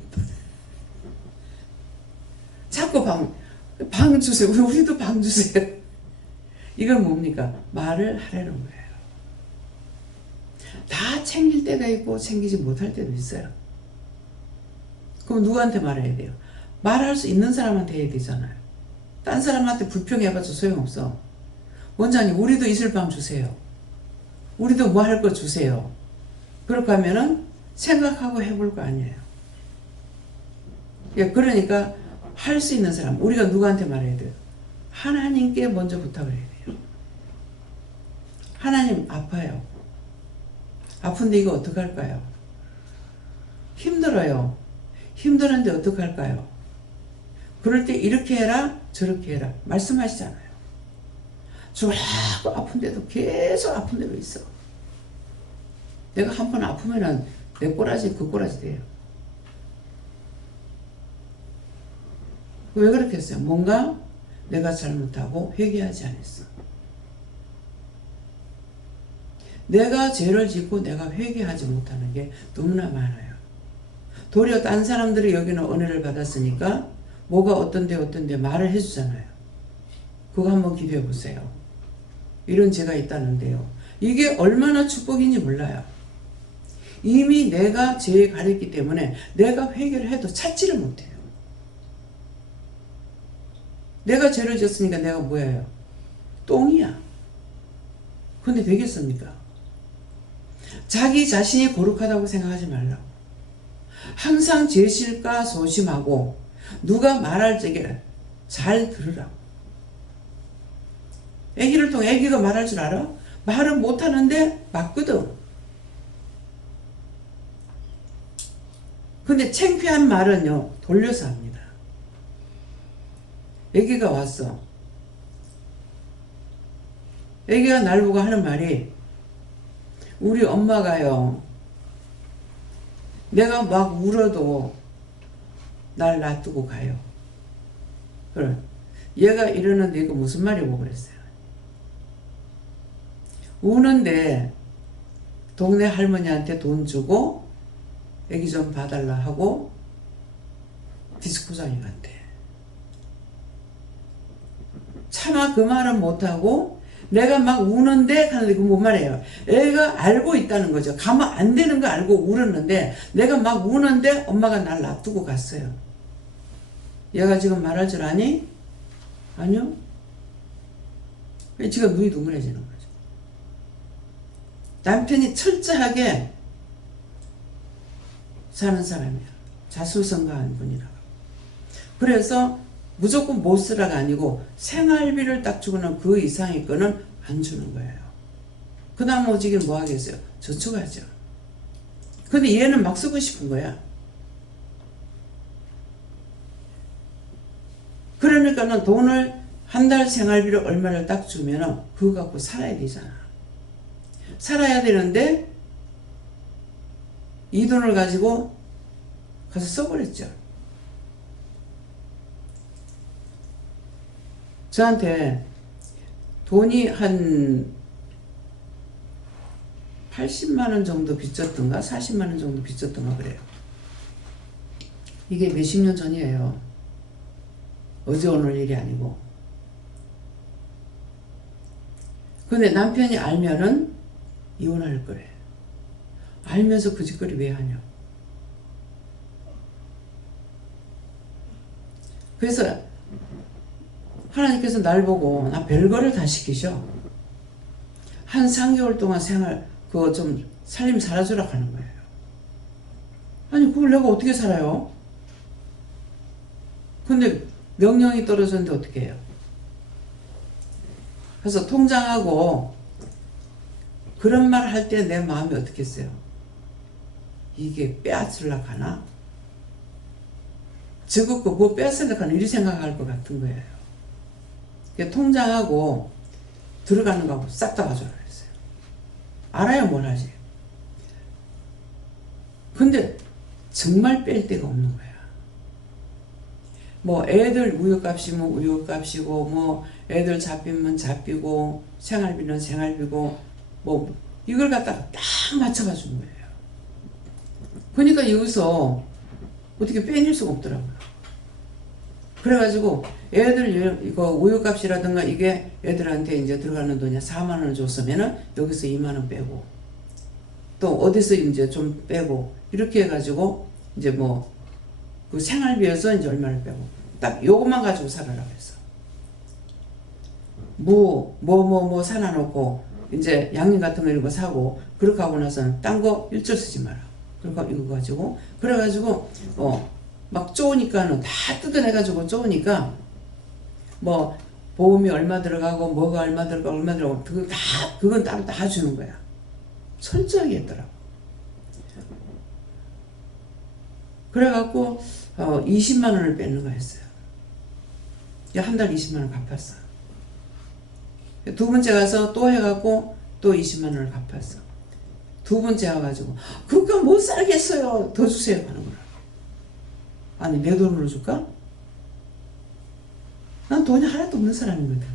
자꾸 방 주세요. 우리도 방 주세요. 이건 뭡니까? 말을 하라는 거예요. 다 챙길 때가 있고 챙기지 못할 때도 있어요. 그럼 누구한테 말해야 돼요? 말할 수 있는 사람한테 해야 되잖아요. 딴 사람한테 불평해봐도 소용없어. 원장님, 우리도 이슬밤 주세요. 우리도 뭐 할 거 주세요. 그렇게 하면은 생각하고 해볼 거 아니에요. 그러니까 할 수 있는 사람, 우리가 누구한테 말해야 돼요? 하나님께 먼저 부탁을 해야 돼요. 하나님, 아파요. 아픈데 이거 어떡할까요? 힘들어요. 힘들었는데 어떡할까요? 그럴 때 이렇게 해라, 저렇게 해라. 말씀하시잖아요. 죽으라고 아픈데도 계속 아픈 데가 있어. 내가 한 번 아프면은 내 꼬라지 그 꼬라지 돼요. 왜 그렇게 했어요? 뭔가 내가 잘못하고 회개하지 않았어. 내가 죄를 짓고 내가 회개하지 못하는 게 너무나 많아요. 도리어 딴 사람들이 여기는 은혜를 받았으니까 뭐가 어떤데 말을 해주잖아요. 그거 한번 기도해 보세요. 이런 죄가 있다는데요. 이게 얼마나 축복인지 몰라요. 이미 내가 죄에 가렸기 때문에 내가 회개를 해도 찾지를 못해요. 내가 죄를 졌으니까 내가 뭐예요? 똥이야. 근데 되겠습니까? 자기 자신이 거룩하다고 생각하지 말라고. 항상 제실과 소심하고 누가 말할 적에 잘 들으라고. 애기를 통해 애기가 말할 줄 알아? 말은 못하는데 맞거든. 근데 창피한 말은요 돌려서 합니다. 애기가 왔어. 애기가 날 보고 하는 말이 우리 엄마가요 내가 막 울어도 날 놔두고 가요. 그래. 얘가 이러는데 이거 무슨 말이고 그랬어요. 우는데 동네 할머니한테 돈 주고 애기 좀 봐달라 하고 디스코장에 갔대. 차마 그 말은 못하고 내가 막 우는데 하는데 그 뭔 말이에요. 애가 알고 있다는 거죠. 가면 안 되는 거 알고 울었는데 내가 막 우는데 엄마가 날 놔두고 갔어요. 얘가 지금 말할 줄 아니? 아니요. 지금 눈이 동그래지는 거죠. 남편이 철저하게 사는 사람이야. 자수성가한 분이라고. 그래서 무조건 못 쓰라가 아니고 생활비를 딱 주고는 그 이상의 거는 안 주는 거예요. 그 다음 오지긴 뭐 하겠어요? 저축하죠. 근데 얘는 막 쓰고 싶은 거야. 그러니까는 돈을 한 달 생활비를 얼마를 딱 주면은 그거 갖고 살아야 되잖아. 살아야 되는데 이 돈을 가지고 가서 써버렸죠. 저한테 돈이 한 80만원 정도 빚졌던가 40만원 정도 빚졌던가 그래요. 이게 몇십 년 전이에요. 어제 오늘 일이 아니고. 근데 남편이 알면은 이혼할 거래. 알면서 그 짓거리 왜 하냐. 그래서 하나님께서 날 보고 나 별거를 다 시키셔. 한 3개월 동안 생활 그거 좀 살림 살아주라 하는 거예요. 아니 그걸 내가 어떻게 살아요? 근데 명령이 떨어졌는데 어떻게 해요? 그래서 통장하고 그런 말 할 때 내 마음이 어떻겠어요? 이게 빼앗으려고 하나? 저거 뭐 빼앗으려고 하나? 이리 생각할 것 같은 거예요. 통장하고 들어가는 거하고 싹 다 가져라 그랬어요. 알아야 뭘 하지. 근데 정말 뺄 데가 없는 거야. 뭐 애들 우유값이면 우유값이고 뭐 애들 잡히면 잡히고 생활비는 생활비고 뭐 이걸 갖다가 딱 맞춰가 준 거예요. 그러니까 여기서 어떻게 빼낼 수가 없더라고요. 그래가지고 애들 이거 우유값이라든가 이게 애들한테 이제 들어가는 돈이 4만 원을 줬으면은 여기서 2만 원 빼고 또 어디서 이제 좀 빼고 이렇게 해가지고 이제 뭐 그 생활비에서 이제 얼마를 빼고 딱 요것만 가지고 살아라 그랬어. 뭐 사놔 놓고 이제 양념 같은 거 이런 거 사고 그렇게 하고 나서는 딴 거 일절 쓰지 마라. 그러니까 이거 가지고 그래가지고 막 쪼으니까는 다 뜯어내가지고 쪼으니까 뭐 보험이 얼마 들어가고 뭐가 얼마 들어가고 그건 따로 다 주는 거야. 철저하게 했더라고. 그래갖고 20만 원을 뺏는 거였어요. 한 달 20만 원 갚았어. 두 번째 가서 또 해갖고 또 20만 원을 갚았어. 두 번째 와가지고 그러니까 못 살겠어요. 더 주세요 하는 거야. 아니 내 돈으로 줄까? 난 돈이 하나도 없는 사람이거든.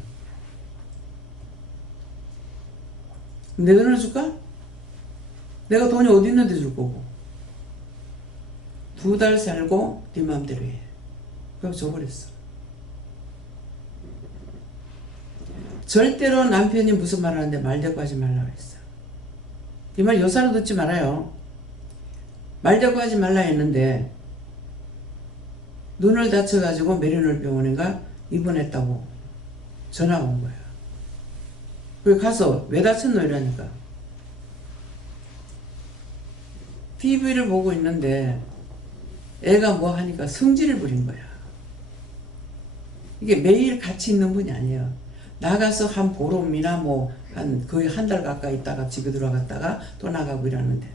내 돈으로 줄까? 내가 돈이 어디 있는데 줄 거고. 2달 살고 네 맘대로 해. 그래서 줘버렸어. 절대로 남편이 무슨 말 하는데 말대꾸 하지 말라고 했어. 이 말 여사로 듣지 말아요. 말대꾸 하지 말라 했는데 눈을 다쳐가지고 메리노 병원인가 입원했다고 전화가 온 거야. 그래 가서 왜 다쳤노 이러니까 TV를 보고 있는데 애가 뭐 하니까 성질을 부린 거야. 이게 매일 같이 있는 분이 아니에요. 나가서 한 보름이나 뭐 거의 한 달 가까이 있다가 집에 들어갔다가 또 나가고 이러는데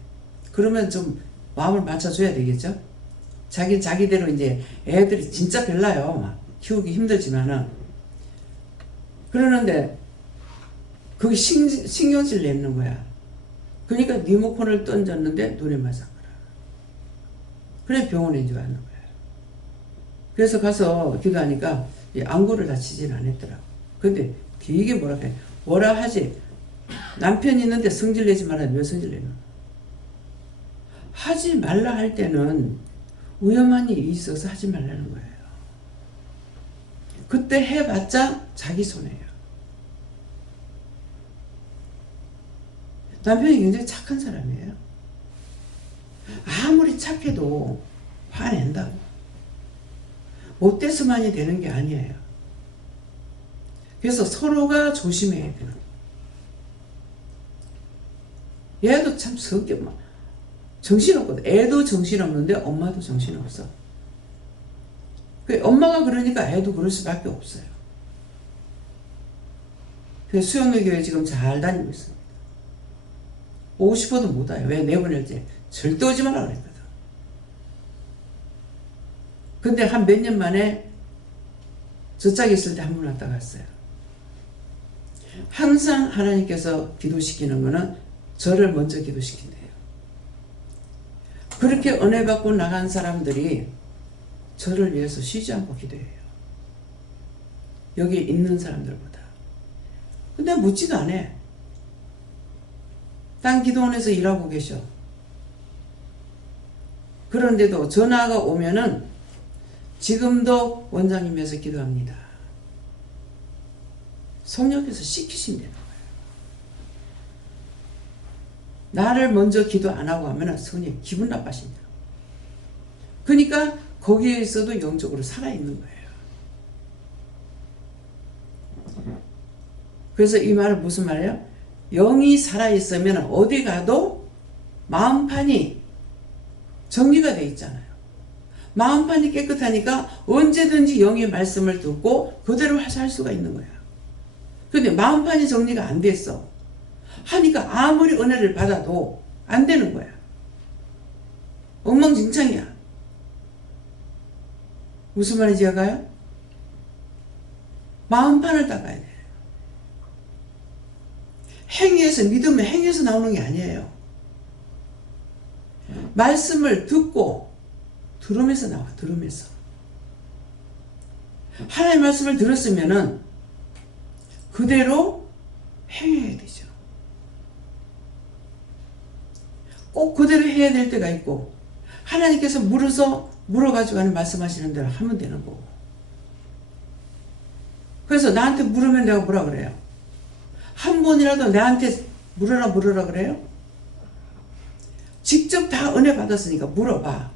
그러면 좀 마음을 맞춰줘야 되겠죠. 자기대로 이제 애들이 진짜 별나요. 막 키우기 힘들지만은 그러는데 그게 신경질 내는 거야. 그러니까 리모컨을 던졌는데 눈에 맞은 거야. 그래 병원에 이제 왔는 거야. 그래서 가서 기도하니까 안구를 다치진 않았더라고. 근데 되게 뭐라 하지. 남편이 있는데 성질내지 말아. 왜 성질내노? 하지 말라 할 때는 위험한 일이 있어서 하지 말라는 거예요. 그때 해봤자 자기 손해예요. 남편이 굉장히 착한 사람이에요. 아무리 착해도 화낸다고. 못돼서만이 되는 게 아니에요. 그래서 서로가 조심해야 되는 거예요. 얘도 참 성격 막 정신없거든. 애도 정신없는데 엄마도 정신없어. 엄마가 그러니까 애도 그럴 수밖에 없어요. 그래서 수영의 교회 지금 잘 다니고 있습니다. 오고 싶어도 못 와요. 왜? 내보낼 때 절대 오지 마라 그랬거든. 근데 한 몇 년 만에 저 짝에 있을 때 한 번 왔다 갔어요. 항상 하나님께서 기도시키는 거는 저를 먼저 기도시킨대요. 그렇게 은혜 받고 나간 사람들이 저를 위해서 쉬지 않고 기도해요. 여기 있는 사람들보다. 근데 묻지도 않아. 딴 기도원에서 일하고 계셔. 그런데도 전화가 오면은 지금도 원장님에서 기도합니다. 성령께서 시키신다는 거예요. 나를 먼저 기도 안 하고 하면 성령이 기분 나빠진다. 그러니까 거기에 있어도 영적으로 살아있는 거예요. 그래서 이 말은 무슨 말이에요? 영이 살아있으면 어디 가도 마음판이 정리가 돼 있잖아요. 마음판이 깨끗하니까 언제든지 영의 말씀을 듣고 그대로 할 수가 있는 거야. 근데 마음판이 정리가 안 됐어. 하니까 아무리 은혜를 받아도 안 되는 거야. 엉망진창이야. 무슨 말인지 알아요? 마음판을 닦아야 돼. 행위에서, 믿음은 행위에서 나오는 게 아니에요. 말씀을 듣고 들으면서 나와. 들으면서. 하나님의 말씀을 들었으면은 그대로 행해야 되죠. 꼭 그대로 해야 될 때가 있고 하나님께서 물어가지고 말씀하시는 대로 하면 되는 거고 그래서 나한테 물으면 내가 뭐라 그래요? 한 번이라도 나한테 물으라 그래요? 직접 다 은혜 받았으니까 물어봐.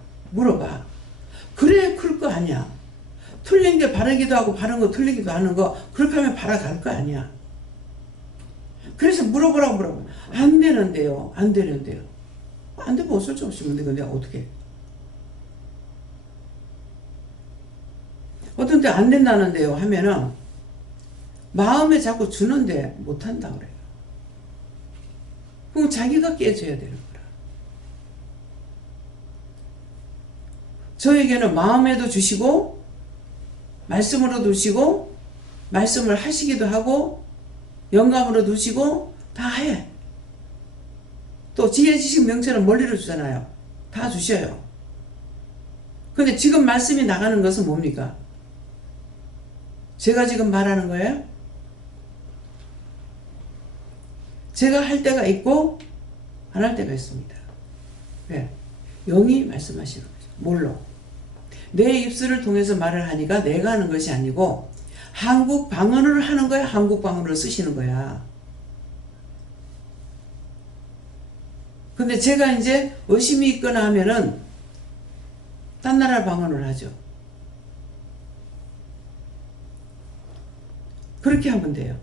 그래 그럴 거 아니야. 틀린 게 바르기도 하고 바른 거 틀리기도 하는 거 그렇게 하면 바라갈 거 아니야. 그래서 물어보라고. 안 되는데요. 안 되면 어쩔 수 없이 근데 내가 어떻게 해? 어떤 때 안 된다는데요 하면은 마음에 자꾸 주는데 못한다 그래요. 그럼 자기가 깨져야 되는 거라. 저에게는 마음에도 주시고 말씀으로 두시고 말씀을 하시기도 하고 영감으로 두시고 다 해. 또 지혜 지식 명철은 멀리로 주잖아요. 다 주셔요. 근데 지금 말씀이 나가는 것은 뭡니까? 제가 지금 말하는 거예요? 제가 할 때가 있고 안 할 때가 있습니다. 왜? 영이 말씀하시는 거죠. 뭘로? 내 입술을 통해서 말을 하니까 내가 하는 것이 아니고 한국 방언을 하는 거야. 한국 방언을 쓰시는 거야. 근데 제가 이제 의심이 있거나 하면은 딴 나라 방언을 하죠. 그렇게 하면 돼요.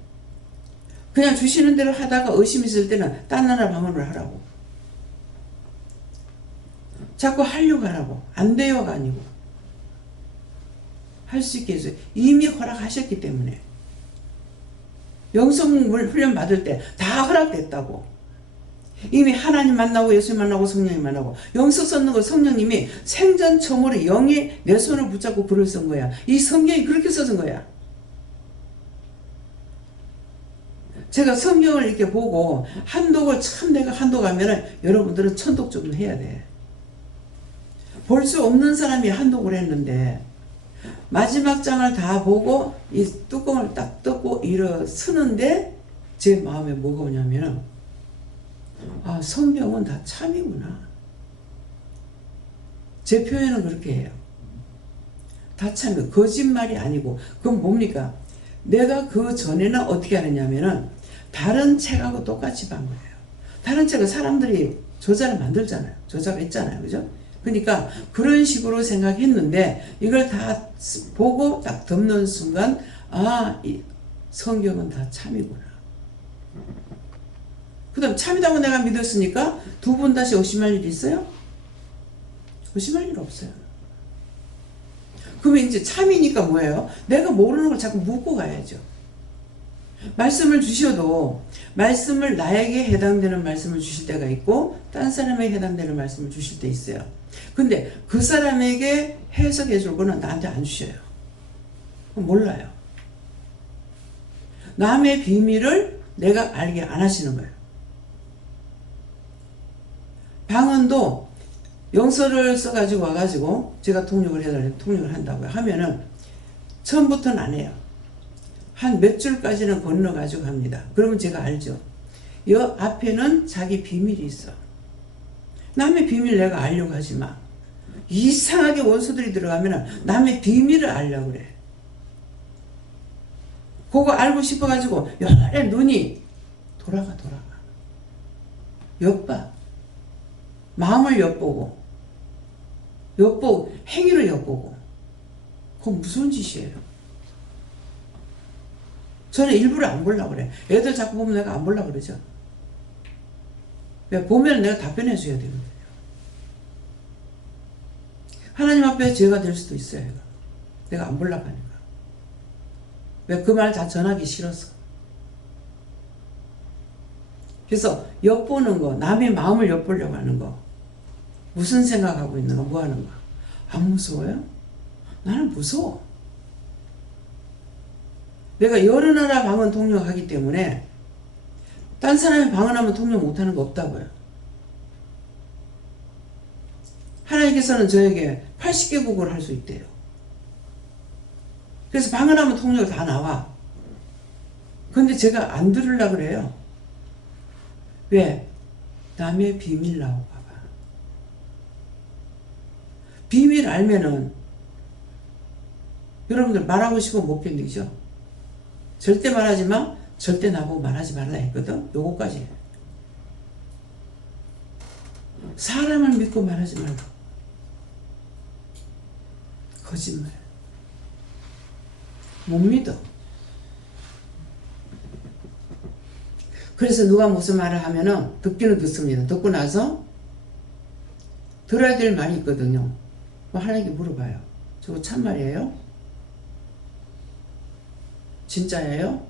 그냥 주시는 대로 하다가 의심 있을 때는 딴 나라 방언을 하라고. 자꾸 하려고 하라고. 안 돼요가 아니고. 할 수 있게 해서 이미 허락하셨기 때문에. 영성을 훈련 받을 때 다 허락됐다고. 이미 하나님 만나고 예수 만나고 성령님 만나고 영성 썼는 거 성령님이 생전 처음으로 영이 내 손을 붙잡고 글을 쓴 거야. 이 성경이 그렇게 써진 거야. 제가 성경을 이렇게 보고 한독을 참 내가 한독 하면은 여러분들은 천독 좀 해야 돼. 볼 수 없는 사람이 한독을 했는데 마지막 장을 다 보고 이 뚜껑을 딱 뜯고 일어서는데 제 마음에 뭐가 오냐면은 아 성경은 다 참이구나. 제 표현은 그렇게 해요. 다 참이 거짓말이 아니고 그건 뭡니까? 내가 그 전에는 어떻게 하느냐면은 다른 책하고 똑같이 본 거예요. 다른 책은 사람들이 저자를 만들잖아요. 저자가 있잖아요. 그죠? 그러니까 그런 식으로 생각했는데 이걸 다 보고 딱 덮는 순간 아, 이 성경은 다 참이구나. 그 다음 참이라고 내가 믿었으니까 두 번 다시 의심할 일이 있어요? 의심할 일 없어요. 그러면 이제 참이니까 뭐예요? 내가 모르는 걸 자꾸 묻고 가야죠. 말씀을 주셔도 말씀을 나에게 해당되는 말씀을 주실 때가 있고 딴 사람에게 해당되는 말씀을 주실 때 있어요. 근데 그 사람에게 해석해 줄 거는 나한테 안 주셔요. 몰라요. 남의 비밀을 내가 알게 안 하시는 거예요. 방언도 영서를 써가지고 와가지고 제가 통역을 해달라고 통역을 한다고요. 하면은 처음부터는 안 해요. 한 몇 줄까지는 건너가지고 합니다. 그러면 제가 알죠. 이 앞에는 자기 비밀이 있어. 남의 비밀 내가 알려고 하지 마. 이상하게 원수들이 들어가면 남의 비밀을 알려고 그래. 그거 알고 싶어가지고 여러 눈이 돌아가. 엿봐. 마음을 엿보고 행위를 엿보고 그건 무서운 짓이에요. 저는 일부러 안 보려고 그래. 애들 자꾸 보면 내가 안 보려고 그러죠. 왜? 보면 내가 답변해 줘야 되거든요. 하나님 앞에 죄가 될 수도 있어요. 내가 안 보려고 하니까. 왜? 그 말 다 전하기 싫어서. 그래서 엿보는 거, 남의 마음을 엿보려고 하는 거, 무슨 생각하고 있는 거, 뭐 하는 거. 안 무서워요? 나는 무서워. 내가 여러 나라 방언 통역하기 때문에 딴 사람이 방언하면 통역 못하는 거 없다고요. 하나님께서는 저에게 80개국을 할 수 있대요. 그래서 방언하면 통역 다 나와. 근데 제가 안 들으려고 그래요. 왜? 남의 비밀 나올까 봐. 비밀 알면은 여러분들 말하고 싶으면 못 견디죠? 절대 말하지 마. 절대 나보고 말하지 말라 했거든. 요거까지. 사람을 믿고 말하지 말라. 거짓말. 못 믿어. 그래서 누가 무슨 말을 하면은 듣기는 듣습니다. 듣고 나서 들어야 될 말이 있거든요. 하나님께 물어봐요. 저거 참말이에요? 진짜예요?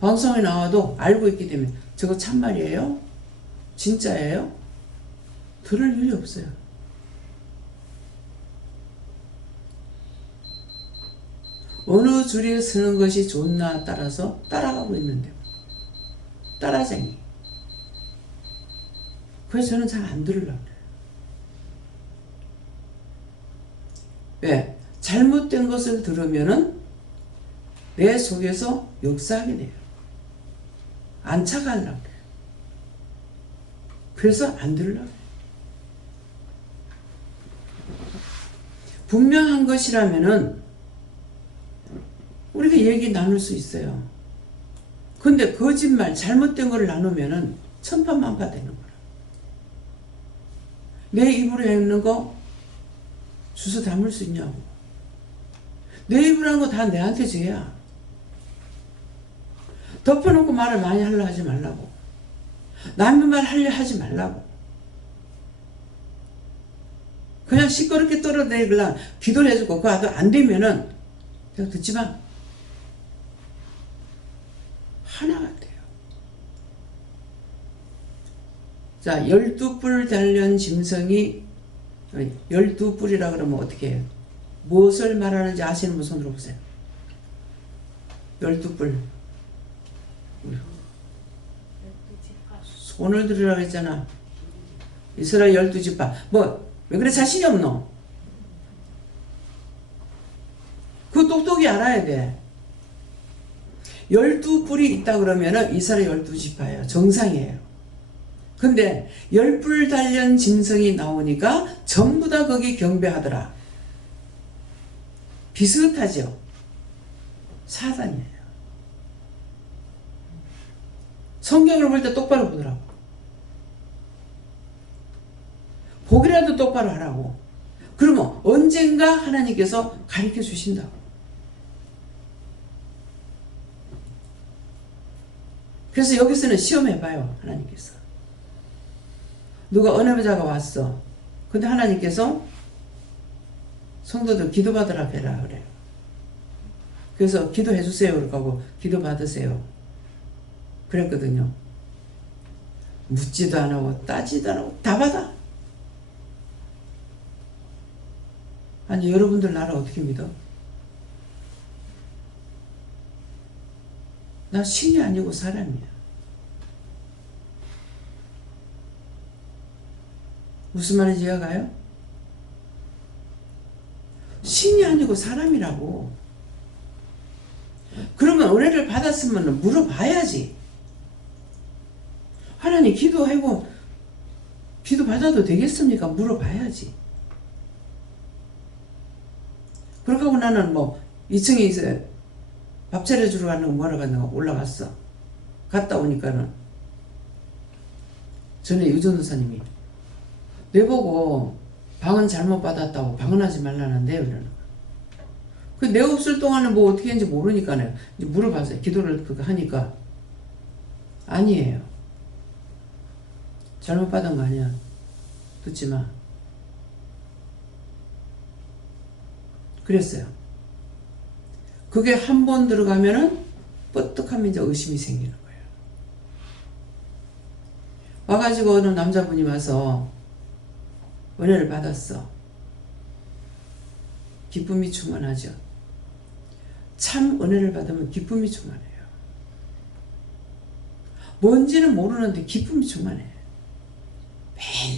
방송에 나와도 알고 있기 때문에 저거 참말이에요? 진짜예요? 들을 일이 없어요. 어느 줄에 서는 것이 좋나 따라서 따라가고 있는데 따라쟁이. 그래서 저는 잘 안 들으려고 그래요. 왜? 잘못된 것을 들으면은 내 속에서 역사하게 돼요. 안착하려고 그래요. 그래서 안 들으려고 해요. 분명한 것이라면은 우리가 얘기 나눌 수 있어요. 근데 거짓말, 잘못된 걸 나누면은 천파만파 되는 거라. 내 입으로 했는 거 주워 담을 수 있냐고. 내 입으로 한 거 다 내한테 죄야. 덮어놓고 말을 많이 하려 하지 말라고. 남의 말 하려 하지 말라고. 그냥 시끄럽게 떨어내려 기도를 해주고 그 아들 안 되면은 그냥 듣지 마. 하나가 돼요. 자, 12뿔 달린 짐승이 12뿔이라 그러면 어떻게 해요? 무엇을 말하는지 아시는 분 손 들어보세요. 12뿔. 손을 들으라고 했잖아. 이스라엘 12지파. 뭐, 왜 그래 자신이 없노? 그거 똑똑히 알아야 돼. 12뿔이 있다 그러면은 이스라엘 12지파예요. 정상이에요. 근데 10뿔 달린 짐승이 나오니까 전부 다 거기 경배하더라. 비슷하죠? 사단이에요. 성경을 볼 때 똑바로 보더라고. 보기라도 똑바로 하라고. 그러면 언젠가 하나님께서 가르쳐 주신다고. 그래서 여기서는 시험해봐요. 하나님께서. 누가 언어자가 왔어. 근데 하나님께서 성도들 기도받으라 해라 그래요. 그래서 기도해 주세요. 그러고 기도 받으세요. 그랬거든요. 묻지도 안 하고 따지도 안 하고 다 받아. 아니 여러분들 나를 어떻게 믿어? 나 신이 아니고 사람이야. 무슨 말인지 이해가요? 신이 아니고 사람이라고. 그러면 은혜를 받았으면 물어봐야지. 하나님 기도하고 기도 받아도 되겠습니까? 물어봐야지. 그렇게 하고 나는 뭐 2층에 있어요. 밥 차려주러 가는 거 뭐하러 갔나 올라갔어. 갔다 오니까는 전에 유전도사님이 내보고 방은 잘못 받았다고 방언하지 말라는데 이러는 거야. 그 내 없을 동안은 뭐 어떻게 했는지 모르니까 이제 물어봤어요. 기도를 그거 하니까 아니에요. 잘못 받은 거 아니야. 듣지 마. 그랬어요. 그게 한 번 들어가면은 뻗떡하면 이제 의심이 생기는 거예요. 와가지고 어느 남자분이 와서 은혜를 받았어. 기쁨이 충만하죠. 참 은혜를 받으면 기쁨이 충만해요. 뭔지는 모르는데 기쁨이 충만해.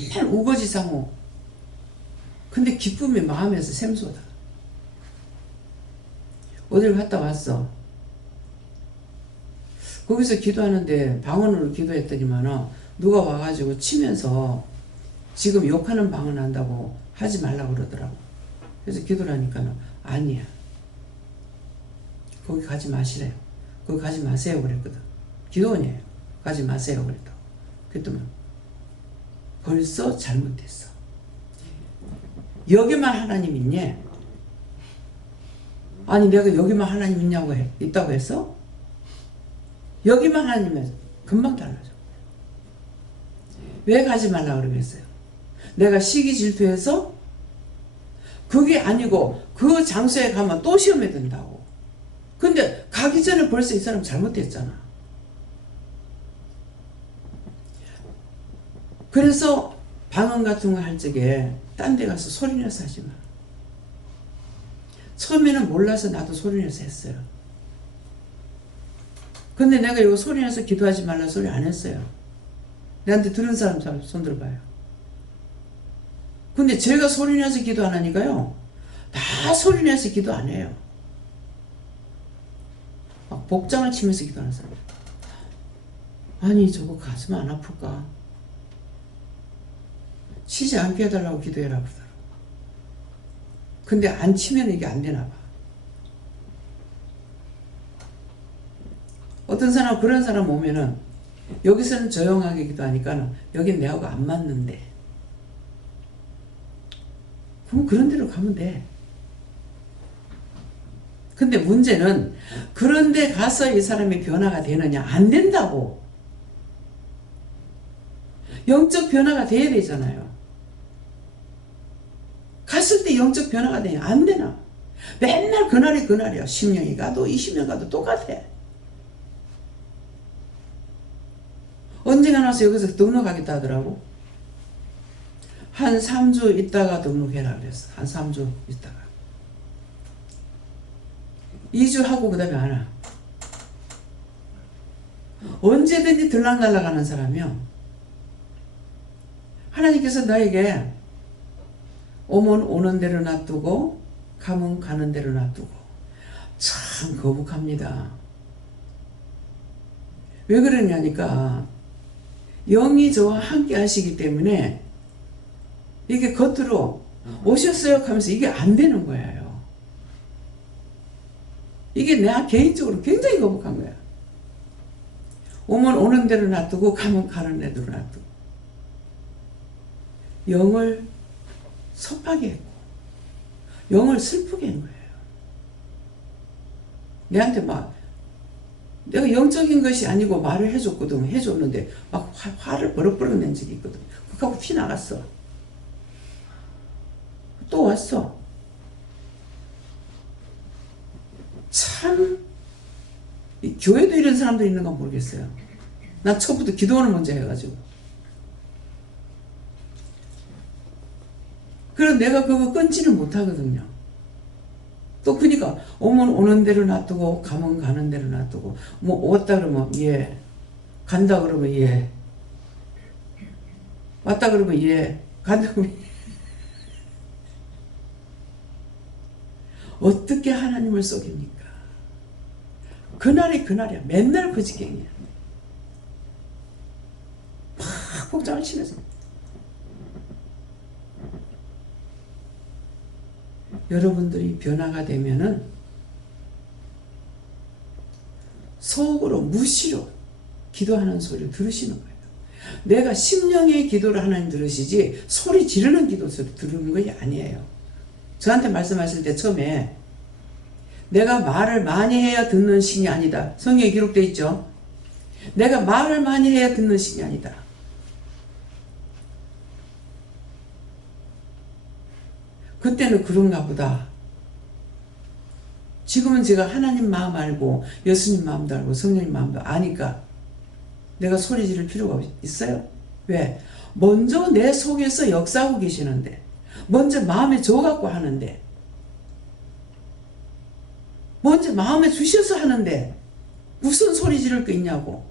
맨날 우거지상호. 근데 기쁨이 마음에서 샘솟아. 어딜 갔다 왔어. 거기서 기도하는데 방언으로 기도했더니만 누가 와가지고 치면서 지금 욕하는 방언 한다고 하지 말라고 그러더라고. 그래서 기도를 하니까 아니야. 거기 가지 마시래요. 거기 가지 마세요 그랬거든. 기도원이에요. 가지 마세요 그랬다. 그랬더니 벌써 잘못됐어. 여기만 하나님 있니? 아니 내가 여기만 하나님 있다고 했어? 여기만 하나님은 금방 달라져. 왜 가지 말라 그러겠어요? 내가 시기 질투해서? 그게 아니고 그 장소에 가면 또 시험에 든다고. 근데 가기 전에 벌써 이 사람 잘못됐잖아. 그래서 방언 같은 거 할 적에 딴 데 가서 소리내서 하지 마. 처음에는 몰라서 나도 소리내서 했어요. 근데 내가 이거 소리내서 기도하지 말라 소리 안 했어요. 내한테 들은 사람 손 들어봐요. 근데 제가 소리내서 기도 안 하니까요. 다 소리내서 기도 안 해요. 막 복장을 치면서 기도하는 사람. 아니 저거 가슴 안 아플까? 치지 않게 해달라고 기도해라 그러더라고. 근데 안 치면 이게 안 되나 봐. 어떤 사람 그런 사람 오면은 여기서는 조용하게 기도하니까 여긴 내하고 안 맞는데 그럼 그런 데로 가면 돼. 근데 문제는 그런 데 가서 이 사람이 변화가 되느냐? 안 된다고. 영적 변화가 돼야 되잖아요. 갔을 때 영적 변화가 되냐? 안 되나? 맨날 그날이 그날이야. 10년이 가도 20년 가도 똑같아. 언젠가 나서 여기서 등록하겠다 하더라고. 한 3주 있다가 등록해라 그랬어. 한 3주 있다가. 2주 하고 그 다음에 안 와. 언제든지 들락날락 하는 사람이요. 하나님께서 너에게 오면 오는 대로 놔두고 가면 가는 대로 놔두고 참 거북합니다. 왜 그러냐니까 영이 저와 함께 하시기 때문에 이게 겉으로 오셨어요 하면서 이게 안 되는 거예요. 이게 내가 개인적으로 굉장히 거북한 거야. 오면 오는 대로 놔두고 가면 가는 대로 놔두고 영을 섭하게 했고 영을 슬프게 한 거예요. 내한테 막 내가 영적인 것이 아니고 말을 해줬거든. 해줬는데 막 화를 버럭버럭 낸 적이 있거든. 그거 피 나갔어. 또 왔어. 참 교회도 이런 사람도 있는가 모르겠어요. 난 처음부터 기도원을 먼저 해가지고. 그래서 내가 그거 끊지는 못하거든요. 또 그러니까 오면 오는 대로 놔두고 가면 가는 대로 놔두고 뭐 왔다 그러면 예, 간다 그러면 예, 왔다 그러면 예, 간다 그러면 예. 어떻게 하나님을 속입니까? 그날이 그날이야. 맨날 그 지경이야. 막 복장을 치면서. 여러분들이 변화가 되면은 속으로 무시로 기도하는 소리를 들으시는 거예요. 내가 심령의 기도를 하나님 들으시지 소리 지르는 기도 소리 들으는 것이 아니에요. 저한테 말씀하실 때 처음에 내가 말을 많이 해야 듣는 신이 아니다. 성경에 기록되어 있죠. 내가 말을 많이 해야 듣는 신이 아니다. 그때는 그런가 보다. 지금은 제가 하나님 마음 알고 예수님 마음도 알고 성령님 마음도 아니까 내가 소리 지를 필요가 있어요? 왜? 먼저 내 속에서 역사하고 계시는데 먼저 마음에 줘갖고 하는데 먼저 마음에 주셔서 하는데 무슨 소리 지를 거 있냐고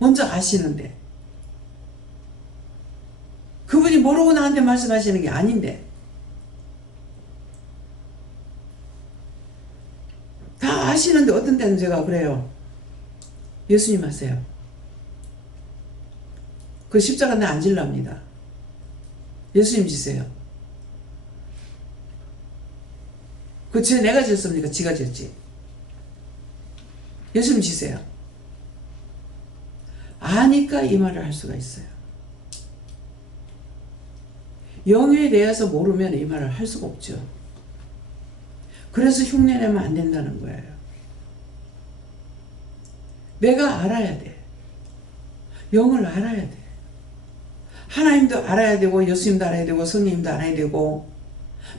먼저 아시는데 그분이 모르고 나한테 말씀하시는 게 아닌데 다 아시는데 어떤 때는 제가 그래요. 예수님 하세요. 그 십자가 내 안 질랍니다. 예수님 지세요. 그 죄 내가 졌습니까? 지가 졌지. 예수님 지세요. 아니까 이 말을 할 수가 있어요. 영에 대해서 모르면 이 말을 할 수가 없죠. 그래서 흉내내면 안 된다는 거예요. 내가 알아야 돼. 영을 알아야 돼. 하나님도 알아야 되고 예수님도 알아야 되고 성령님도 알아야 되고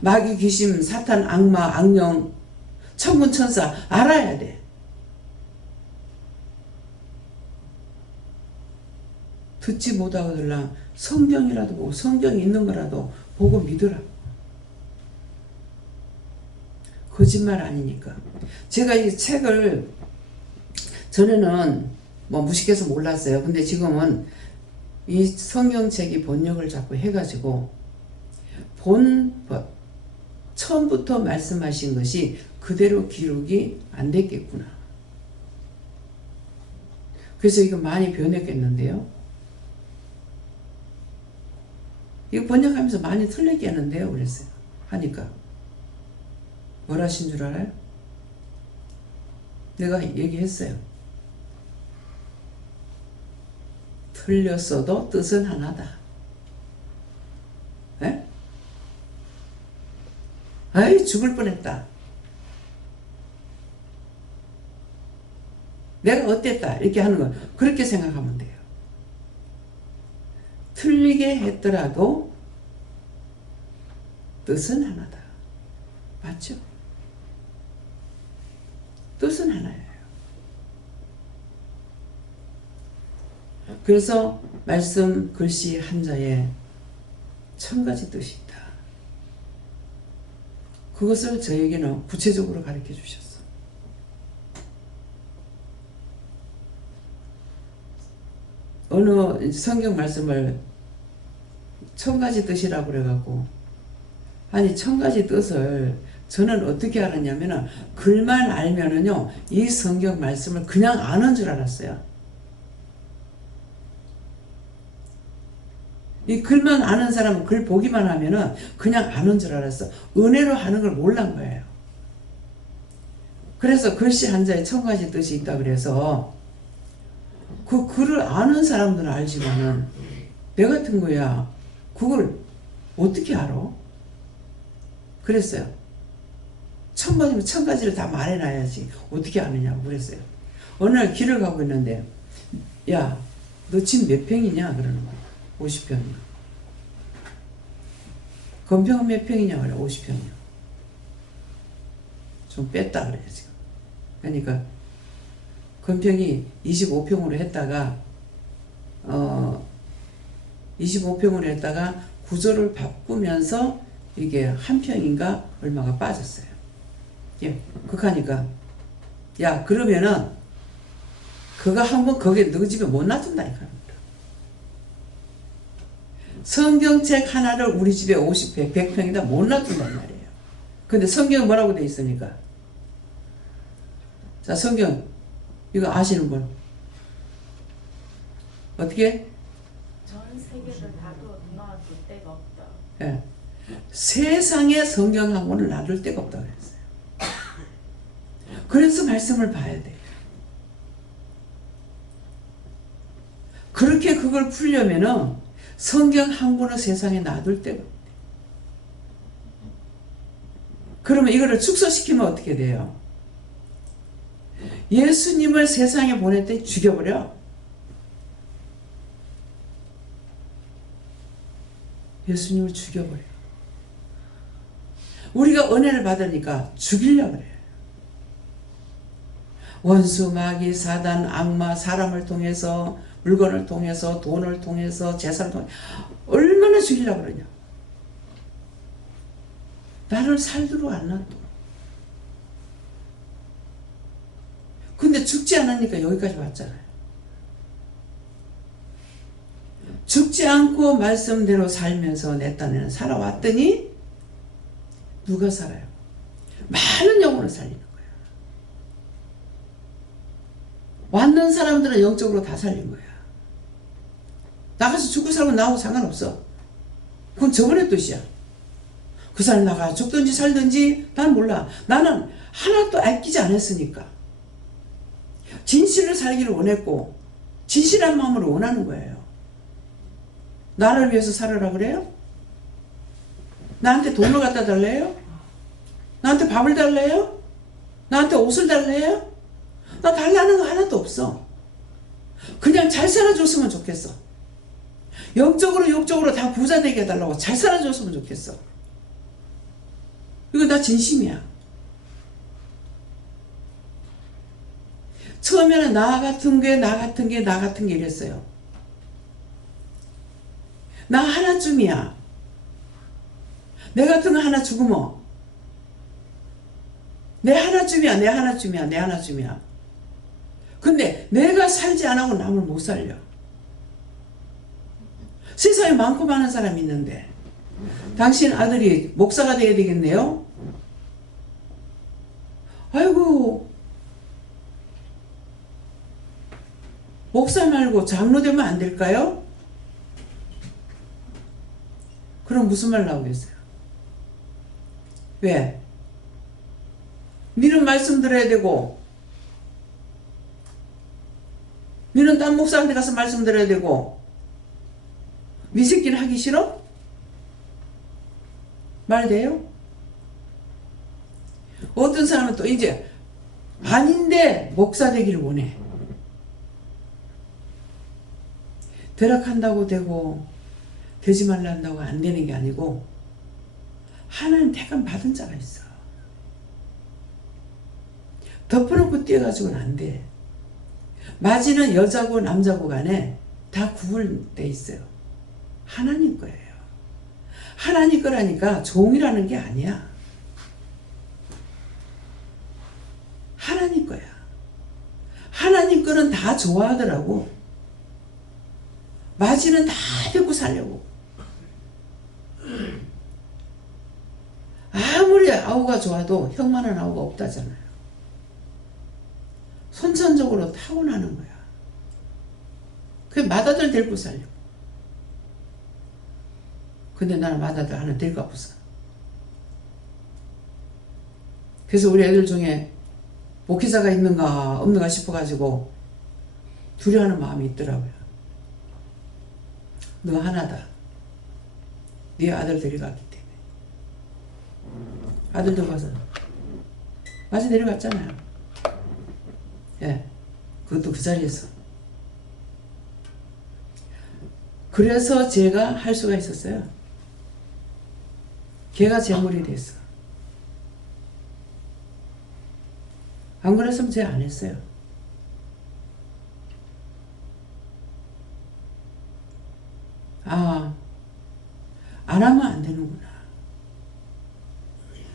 마귀, 귀신, 사탄, 악마, 악령, 천군, 천사 알아야 돼. 듣지 못하거들랑 성경이라도 보고 성경이 있는 거라도 보고 믿으라. 거짓말 아니니까. 제가 이 책을 전에는 뭐 무식해서 몰랐어요. 근데 지금은 이 성경책이 번역을 자꾸 해가지고 처음부터 말씀하신 것이 그대로 기록이 안 됐겠구나. 그래서 이거 많이 변했겠는데요. 이거 번역하면서 많이 틀리겠는데요. 그랬어요. 하니까. 뭘 하신 줄 알아요? 내가 얘기했어요. 틀렸어도 뜻은 하나다. 에? 아이 죽을 뻔했다. 내가 어땠다 이렇게 하는 거 그렇게 생각하면 돼요. 틀리게 했더라도 뜻은 하나다. 맞죠? 뜻은 하나예요. 그래서 말씀 글씨 한자에 1000가지 뜻이 있다. 그것을 저에게는 구체적으로 가르쳐 주셨어. 어느 성경 말씀을 1000가지 뜻이라고 그래갖고 아니 1000가지 뜻을 저는 어떻게 알았냐면은 글만 알면은요 이 성경 말씀을 그냥 아는 줄 알았어요. 이 글만 아는 사람은 글 보기만 하면은 그냥 아는 줄 알았어. 은혜로 하는 걸 몰란 거예요. 그래서 글씨 한자에 1000가지 뜻이 있다 그래서 그 글을 아는 사람들은 알지만은 내 같은 거야 그걸 어떻게 알아? 그랬어요. 1000가지면 1000가지를 다 말해놔야지 어떻게 아느냐고 그랬어요. 어느 날 길을 가고 있는데 야 너 집 몇 평이냐 그러는 거야. 50평이요. 건평은 몇 평이냐 그래. 50평이요. 좀 뺐다 그래 지금. 그러니까 건평이 25평으로 했다가 25평으로 했다가 구조를 바꾸면서 이게 한 평인가 얼마가 빠졌어요. 예, 그하니까 야 그러면은 그거 한번 거기에 너 집에 못 놔둔다니까. 성경책 하나를 우리 집에 50평, 100평이다 못 놔둔단 말이에요. 근데 성경은 뭐라고 돼 있으니까. 자, 성경 이거 아시는 분? 어떻게? 전 세계를 다 놔둘 데가 없다. 예. 세상에 성경 한 권을 놔둘 데가 없다고 그랬어요. 그래서 말씀을 봐야 돼요. 그렇게 그걸 풀려면은 성경 한 권을 세상에 놔둘 데가 없대요. 그러면 이거를 축소시키면 어떻게 돼요? 예수님을 세상에 보낼 때 죽여버려. 예수님을 죽여버려. 우리가 은혜를 받으니까 죽이려고 그래요. 원수, 마귀, 사단, 악마, 사람을 통해서 물건을 통해서 돈을 통해서 재산을 통해서 얼마나 죽이려고 그러냐. 나를 살도록 안 놔둬. 근데 죽지 않으니까 여기까지 왔잖아요. 죽지 않고 말씀대로 살면서 내 딴에는 살아왔더니 누가 살아요? 많은 영혼을 살리는 거예요. 왔는 사람들은 영적으로 다 살린 거야. 나가서 죽고 살면 나하고 상관없어. 그건 저번의 뜻이야. 그 사람 나가 죽든지 살든지 난 몰라. 나는 하나도 아끼지 않았으니까. 진실을 살기를 원했고 진실한 마음으로 원하는 거예요. 나를 위해서 살으라 그래요? 나한테 돈을 갖다 달래요? 나한테 밥을 달래요? 나한테 옷을 달래요? 나 달라는 거 하나도 없어. 그냥 잘 살아줬으면 좋겠어. 영적으로 육적으로 다 부자 되게 해달라고 잘 살아줬으면 좋겠어. 이거 나 진심이야. 처음에는 나 같은 게 이랬어요. 나 하나쯤이야. 내 같은 거 하나 죽으면 내 하나쯤이야. 근데 내가 살지 않고 남을 못 살려. 세상에 많고 많은 사람이 있는데 당신 아들이 목사가 돼야 되겠네요? 아이고, 목사 말고 장로 되면 안 될까요? 그럼 무슨 말 나오겠어요? 왜? 니는 말씀 들어야 되고 니는 딴 목사한테 가서 말씀 들어야 되고 니 새끼는 하기 싫어? 말 돼요? 어떤 사람은 또 이제 아닌데 목사 되기를 원해. 되락한다고 되고 되지 말라 한다고 안 되는 게 아니고 하나님 택함 받은 자가 있어. 덮어놓고 뛰어가지고는 안 돼. 맞이는 여자고 남자고 간에 다 구분돼 있어요. 하나님 거예요. 하나님 거라니까 종이라는 게 아니야. 하나님 거야. 하나님 거는 다 좋아하더라고. 맞이는 다 데리고 살려고. 아무리 아우가 좋아도 형만한 아우가 없다잖아요. 선천적으로 타고나는 거야. 그 맏아들 데리고 살려고. 근데 나는 맏아들 하나 데리고 없어. 그래서 우리 애들 중에 목회자가 있는가 없는가 싶어가지고 두려워하는 마음이 있더라고요. 너 하나다. 네 아들 데려갔기 때문에. 아들도 가서 맞이 데려갔잖아요. 예, 그것도 그 자리에서. 그래서 제가 할 수가 있었어요. 걔가 제물이 됐어. 안 그랬으면 제가 안 했어요. 아, 안 하면 안 되는구나.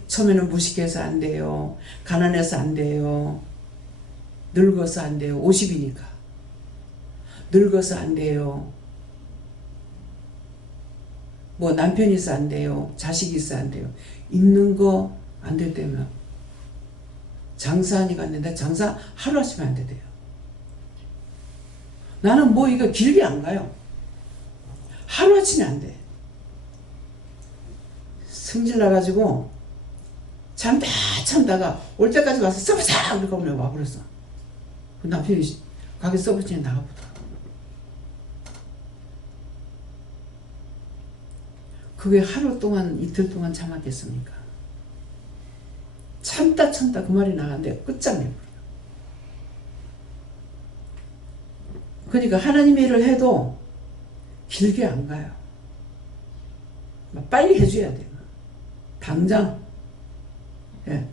처음에는 무식해서 안 돼요. 가난해서 안 돼요. 늙어서 안 돼요. 50이니까. 늙어서 안 돼요. 뭐 남편이 있어 안 돼요. 자식이 있어 안 돼요. 있는 거 안 될 때면 장사하니까 안 된다. 장사 하루아침에 안 돼요. 나는 뭐 이거 길게 안 가요. 하루아침에 안 돼. 성질 나가지고 참다가 올 때까지 와서 써보자! 그러니까 오늘 와버렸어. 그 남편이 가게 써보지는 나가보다. 그게 하루 동안 이틀 동안 참았겠습니까? 참다 그 말이 나갔는데 끝장내버려. 그러니까 하나님의 일을 해도 길게 안 가요. 빨리 해줘야 돼요. 당장. 예.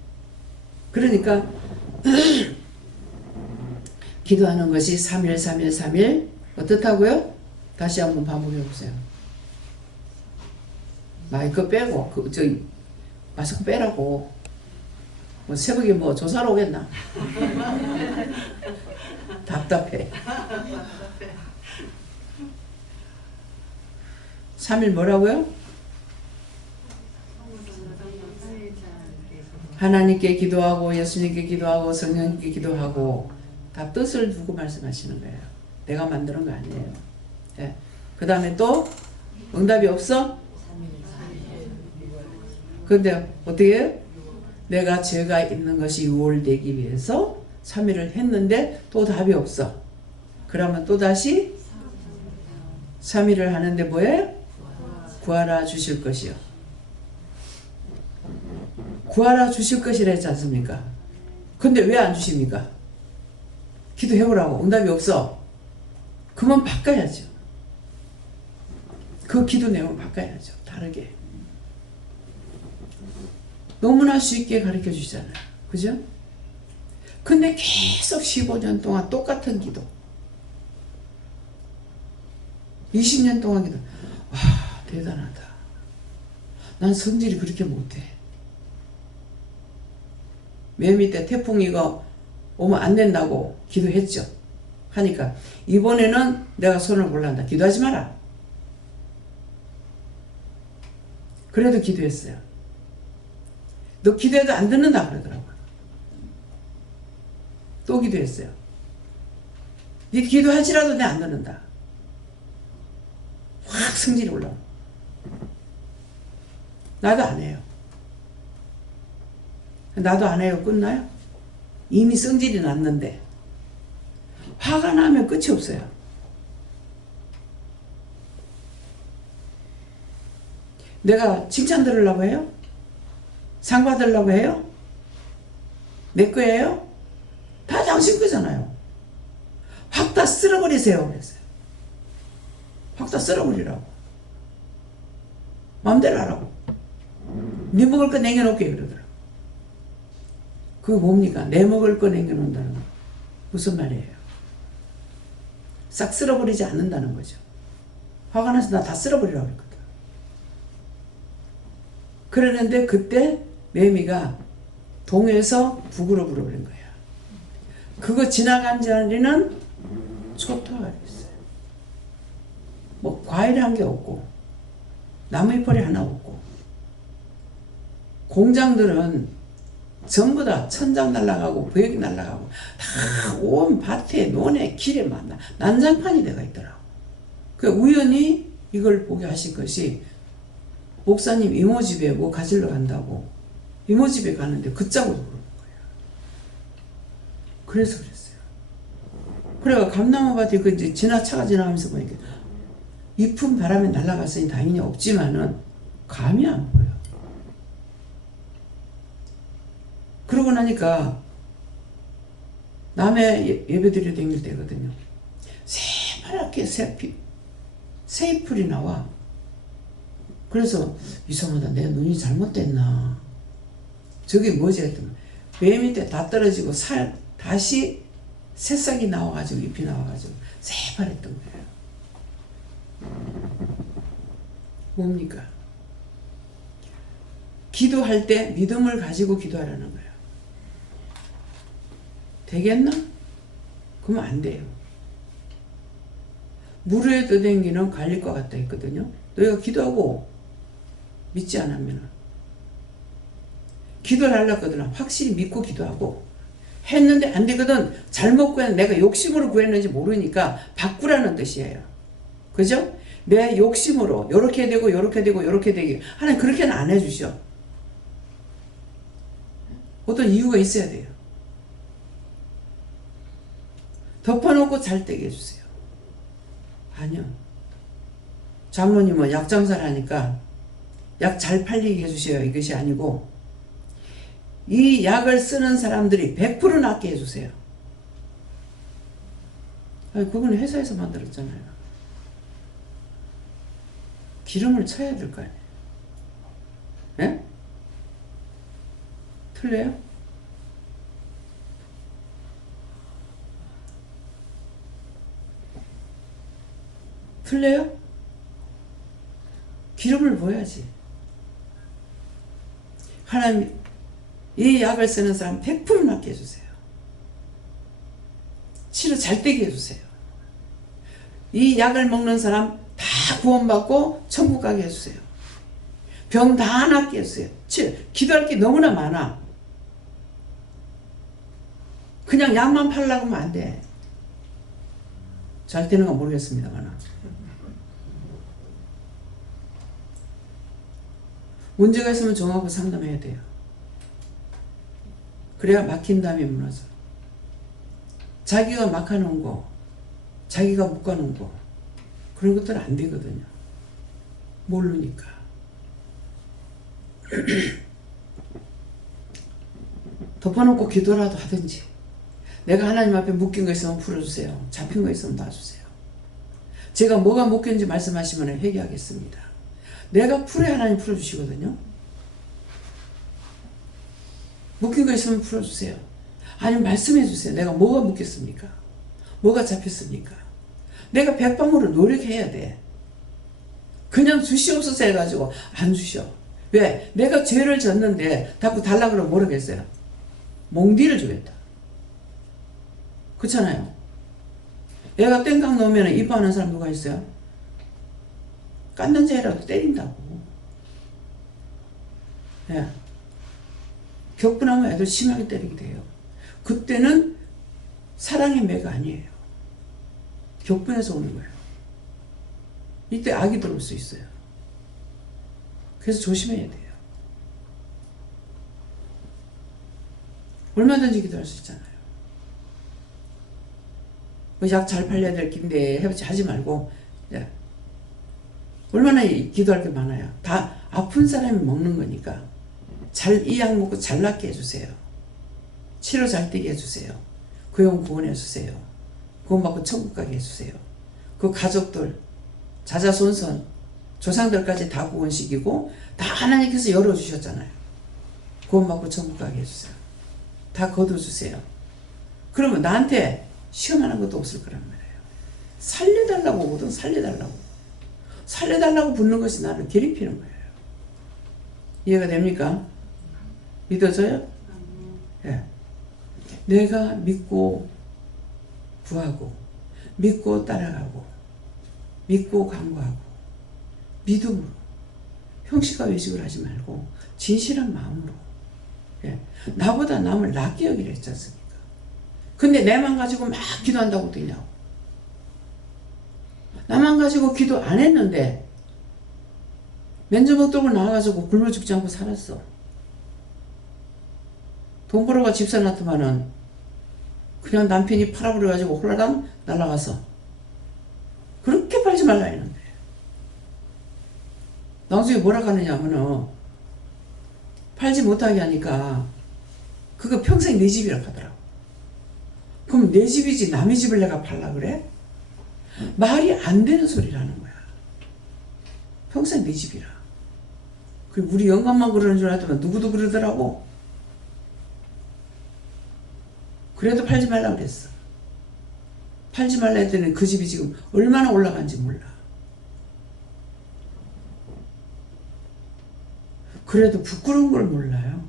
그러니까 기도하는 것이 3일 어떻다고요? 다시 한번 반복해 보세요. 마이크 빼고 마스크 빼라고. 뭐 새벽에 뭐 조사로 오겠나? 답답해. 3일 뭐라고요? 하나님께 기도하고 예수님께 기도하고 성령님께 기도하고 다 뜻을 두고 말씀하시는 거예요. 내가 만드는 거 아니에요. 네. 그 다음에 또 응답이 없어? 근데 어떻게 해요? 내가 죄가 있는 것이 유월되기 위해서 3일을 했는데 또 답이 없어. 그러면 또다시 3일을 하는데 뭐예요? 구하라 주실 것이요. 구하라 주실 것이라 했지 않습니까? 근데 왜 안 주십니까? 기도해보라고. 응답이 없어. 그만 바꿔야죠. 그 기도 내용을 바꿔야죠. 다르게. 너무나 쉽게 가르쳐 주시잖아요. 그죠? 근데 계속 15년 동안 똑같은 기도. 20년 동안 기도. 와, 대단하다. 난 성질이 그렇게 못해. 맨 밑에 태풍 이거 오면 안 된다고 기도했죠. 하니까 이번에는 내가 손을 몰란다. 기도하지 마라. 그래도 기도했어요. 너 기도해도 안 듣는다 그러더라고요. 또 기도했어요. 네 기도하지라도 내 안 듣는다. 확 성질이 올라와. 나도 안 해요. 나도 안 해요. 끝나요? 이미 성질이 났는데 화가 나면 끝이 없어요. 내가 칭찬 들으려고 해요? 상 받으려고 해요? 내 거예요? 다 당신 거잖아요. 확 다 쓸어버리세요. 그랬어요. 확 다 쓸어버리라고. 마음대로 하라고. 네 먹을 거 남겨놓게 그러더라고. 그거 뭡니까? 내 먹을 거 남겨놓는다는 거. 무슨 말이에요? 싹 쓸어버리지 않는다는 거죠. 화가 나서 나 다 쓸어버리라고 그랬거든. 그러는데 그때 매미가 동에서 북으로 불어버린 거야. 그거 지나간 자리는 초토화가 됐어요. 뭐 과일 한 개 없고 나무 잎벌이 하나 없고 공장들은 전부 다 천장 날아가고 부엌이 날아가고 다 온 밭에 논에 길에 만나 난장판이 돼가 있더라고. 그 우연히 이걸 보게 하신 것이 목사님 이모 집에 뭐 가지러 간다고 이모 집에 가는데 그 짝으로 그러는 거예요. 그래서 그랬어요. 그래가 감나무밭에 그 이제 차가 지나가면서 보니까 잎은 바람에 날아갔으니 당연히 없지만은 감이 안 보여. 그러고 나니까 남의 예배드려 다닐 때거든요. 새파랗게 새잎풀이 나와. 그래서 이상하다. 내 눈이 잘못됐나. 저게 뭐지 했더니 맨 밑에 다 떨어지고 다시 새싹이 나와가지고 잎이 나와가지고 새파랬던 거예요. 뭡니까? 기도할 때 믿음을 가지고 기도하라는 거예요. 되겠나? 그러면 안 돼요. 물 위에 떠댕기는 갈릴과 같다 했거든요. 너희가 기도하고 믿지 않으면 기도를 하려고 하거든. 확실히 믿고 기도하고 했는데 안 되거든. 잘못 구했는데 내가 욕심으로 구했는지 모르니까 바꾸라는 뜻이에요. 그죠? 내 욕심으로 요렇게 되고 요렇게 되고 요렇게 되게 하나님 그렇게는 안 해주셔. 어떤 이유가 있어야 돼요. 덮어놓고 잘 되게 해주세요. 아니요. 장로님은 약 장사를 하니까 약 잘 팔리게 해주세요. 이것이 아니고 이 약을 쓰는 사람들이 100% 낫게 해주세요. 아니, 그건 회사에서 만들었잖아요. 기름을 쳐야 될 거 아니에요. 예? 틀려요? 틀려요? 기름을 부어야지. 하나님 이 약을 쓰는 사람 100% 낫게 해주세요. 치료 잘 되게 해주세요. 이 약을 먹는 사람 다 구원받고 천국 가게 해주세요. 병 다 낫게 해주세요. 기도할 게 너무나 많아. 그냥 약만 팔려고 하면 안 돼. 잘 되는 건 모르겠습니다만. 문제가 있으면 종하고 상담해야 돼요. 그래야 막힌 다음에 무너져. 자기가 막 하는 거, 자기가 못 가는 거, 그런 것들은 안 되거든요. 모르니까. 덮어놓고 기도라도 하든지, 내가 하나님 앞에 묶인 거 있으면 풀어주세요. 잡힌 거 있으면 놔주세요. 제가 뭐가 묶였는지 말씀하시면 회개하겠습니다. 내가 풀어야 하나님 풀어주시거든요. 묶인 거 있으면 풀어주세요. 아니면 말씀해 주세요. 내가 뭐가 묶였습니까? 뭐가 잡혔습니까? 내가 백방으로 노력해야 돼. 그냥 주시옵소서 해가지고 안 주셔. 왜? 내가 죄를 졌는데 자꾸 달라 그러면 모르겠어요. 몽디를 주겠다. 그렇잖아요. 애가 땡깡 놓으면 이뻐하는 사람 누가 있어요? 깐는 죄라도 때린다고. 예. 격분하면 애들 심하게 때리게 돼요. 그때는 사랑의 매가 아니에요. 격분해서 오는 거예요. 이때 악이 들어올 수 있어요. 그래서 조심해야 돼요. 얼마든지 기도할 수 있잖아요. 약 잘 팔려야 될 긴데 하지 말고, 예. 얼마나 기도할 게 많아요. 다 아픈 사람이 먹는 거니까 이 약 먹고 잘 낫게 해주세요. 치료 잘 되게 해주세요. 고용 구원해 주세요. 구원받고 천국 가게 해주세요. 그 가족들, 자자손손, 조상들까지 다 구원시키고 다 하나님께서 열어주셨잖아요. 구원받고 천국 가게 해주세요. 다 거둬주세요. 그러면 나한테 시험하는 것도 없을 거란 말이에요. 살려달라고 오거든. 살려달라고 붙는 것이 나를 괴롭히는 거예요. 이해가 됩니까? 믿어져요? 예. 내가 믿고 구하고, 믿고 따라가고, 믿고 간구하고, 믿음으로, 형식과 외식을 하지 말고 진실한 마음으로, 예. 나보다 남을 낫게 여기려 했지 않습니까? 근데 내만 가지고 막 기도한다고 되냐고. 나만 가지고 기도 안 했는데 면접 들고 나와가지고 굶어 죽지 않고 살았어. 돈 벌어가 집 사놨더만은 그냥 남편이 팔아버려가지고 홀라당 날아가서. 그렇게 팔지 말라 했는데 나중에 뭐라 하느냐 하면은 팔지 못하게 하니까 그거 평생 내 집이라고 하더라고. 그럼 내 집이지 남의 집을 내가 팔라 그래? 말이 안 되는 소리라는 거야. 평생 내 집이라. 그리고 우리 영감만 그러는 줄 알았더만 누구도 그러더라고. 그래도 팔지 말라 그랬어. 팔지 말라 했더니 그 집이 지금 얼마나 올라간지 몰라. 그래도 부끄러운 걸 몰라요.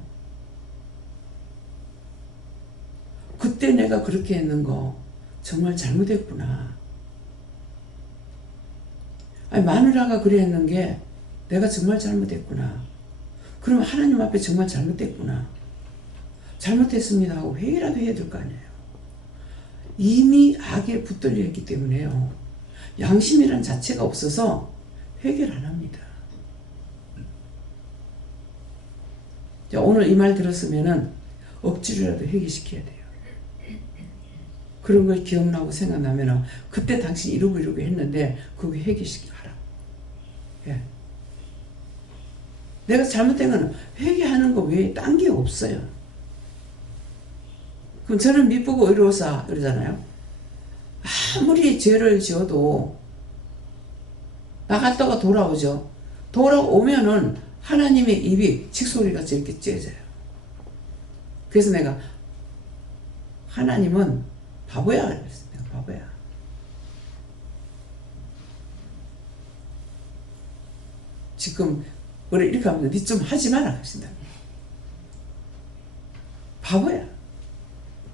그때 내가 그렇게 했는 거 정말 잘못했구나. 아니, 마누라가 그래 했는 게 내가 정말 잘못했구나. 그럼 하나님 앞에 정말 잘못했구나. 잘못했습니다 하고 회개라도 해야 될 거 아니에요. 이미 악에 붙들려 있기 때문에요. 양심이란 자체가 없어서 회개를 안 합니다. 자, 오늘 이 말 들었으면은 억지로라도 회개시켜야 돼요. 그런 걸 기억나고 생각나면은 그때 당신 이러고 했는데 그거 회개시켜라. 예. 내가 잘못된 거는 회개하는 거 외에 딴 게 없어요. 그럼 저는 미쁘고 의로우사 그러잖아요. 아무리 죄를 지어도 나갔다가 돌아오죠. 돌아오면은 하나님의 입이 칙소리가 저렇게 째져요. 그래서 내가 하나님은 바보야 그랬어요. 내가 바보야. 지금 뭐래 이렇게 하면 니 좀 하지 마라 하신다. 바보야.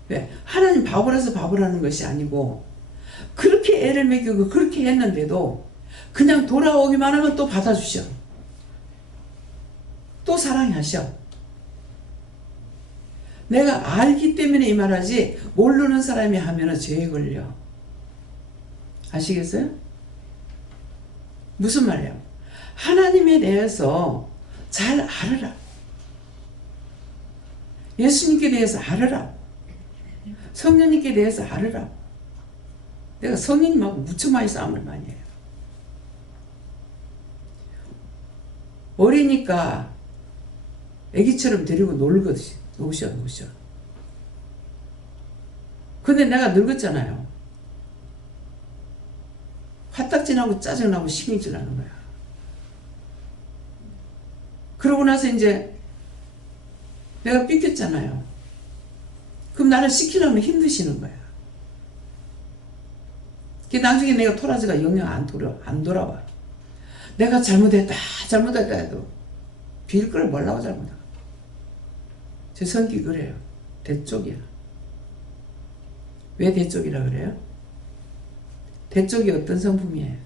왜? 하나님 바보라서 바보라는 것이 아니고 그렇게 애를 먹이고 그렇게 했는데도 그냥 돌아오기만 하면 또 받아주셔. 또 사랑하셔. 내가 알기 때문에 이 말하지 모르는 사람이 하면 죄에 걸려. 아시겠어요? 무슨 말이에요? 하나님에 대해서 잘 알으라. 예수님께 대해서 알으라. 성령님께 대해서 알으라고. 내가 성령님하고 무척 많이 싸움을 많이 해요. 어리니까 애기처럼 데리고 놀거지. 노셔. 근데 내가 늙었잖아요. 화딱지나고 짜증나고 신경질 나는 거야. 그러고 나서 이제 내가 삐꼈잖아요. 그럼 나를 시키려면 힘드시는 거야. 나중에 내가 토라지가 영영 안 돌아와. 내가 잘못했다 해도 빌 걸 뭐라고 잘못하고. 제 성격이 그래요. 대쪽이야. 왜 대쪽이라 그래요? 대쪽이 어떤 성품이에요?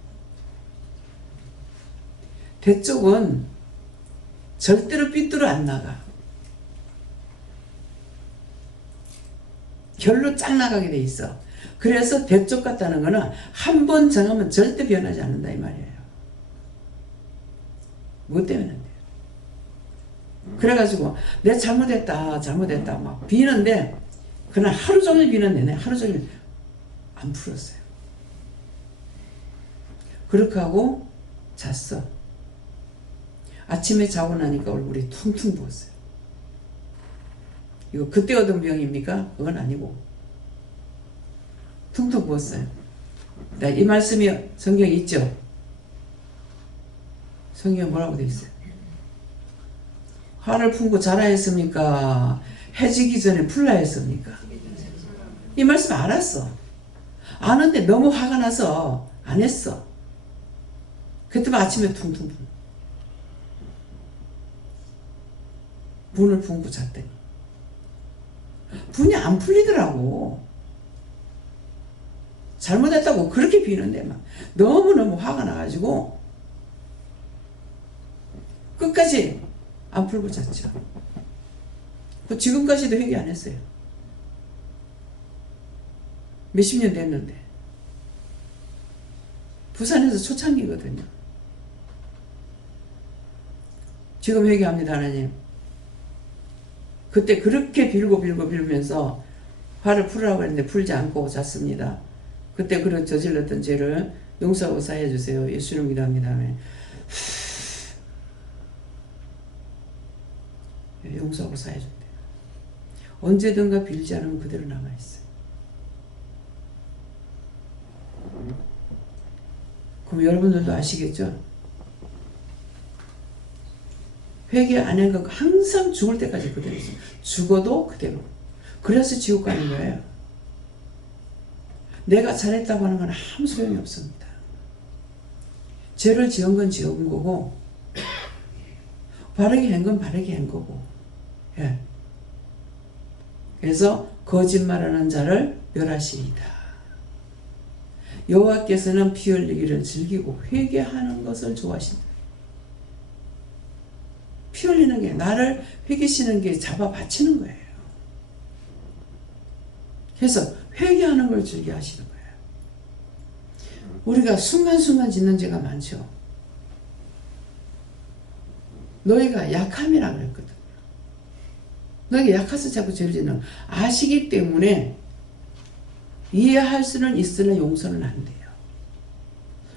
대쪽은 절대로 삐뚤어 안 나가. 결로 쫙 나가게 돼 있어. 그래서 대쪽 같다는 거는 한 번 정하면 절대 변하지 않는다 이 말이에요. 뭐 때문에 안 돼요? 그래가지고 내 잘못했다 막 비는데 그날 하루 종일 비는 내내 하루 종일 안 풀었어요. 그렇게 하고 잤어. 아침에 자고 나니까 얼굴이 퉁퉁 부었어요. 이거 그때 얻은 병입니까? 그건 아니고 퉁퉁 부었어요. 이 말씀이 성경에 있죠? 성경에 뭐라고 되어 있어요? 화를 품고 자라 했습니까? 해지기 전에 풀라 했습니까? 이 말씀 알았어. 아는데 너무 화가 나서 안 했어. 그때만 아침에 퉁퉁 분을 품고 잤더니 분이 안 풀리더라고. 잘못했다고 그렇게 비는데 막 너무너무 화가 나가지고 끝까지 안 풀고 잤죠. 지금까지도 회개 안 했어요. 몇십 년 됐는데. 부산에서 초창기거든요. 지금 회개합니다, 하나님. 그때 그렇게 빌면서 화를 풀으라고 했는데 풀지 않고 잤습니다. 그때 그런 저질렀던 죄를 용서하고 사해 주세요. 예수님 기도합니다. 용서하고 사해 준대요. 언제든가 빌지 않으면 그대로 남아있어요. 그럼 여러분들도 아시겠죠? 회개 안 한 거 항상 죽을 때까지 그대로 있어요. 죽어도 그대로. 그래서 지옥 가는 거예요. 내가 잘했다고 하는 건 아무 소용이 없습니다. 죄를 지은 건 지은 거고 바르게 한 건 바르게 한 거고. 예. 그래서 거짓말하는 자를 멸하시리이다. 여호와께서는 피 흘리기를 즐기고 회개하는 것을 좋아하신다. 피 흘리는 게 나를 회개시는 게 잡아 바치는 거예요. 그래서 회개하는 걸 즐겨 하시는 거예요. 우리가 순간순간 짓는 죄가 많죠. 너희가 약함이라 그랬거든요. 너희가 약해서 자꾸 죄를 짓는 아시기 때문에 이해할 수는 있으나 용서는 안 돼요.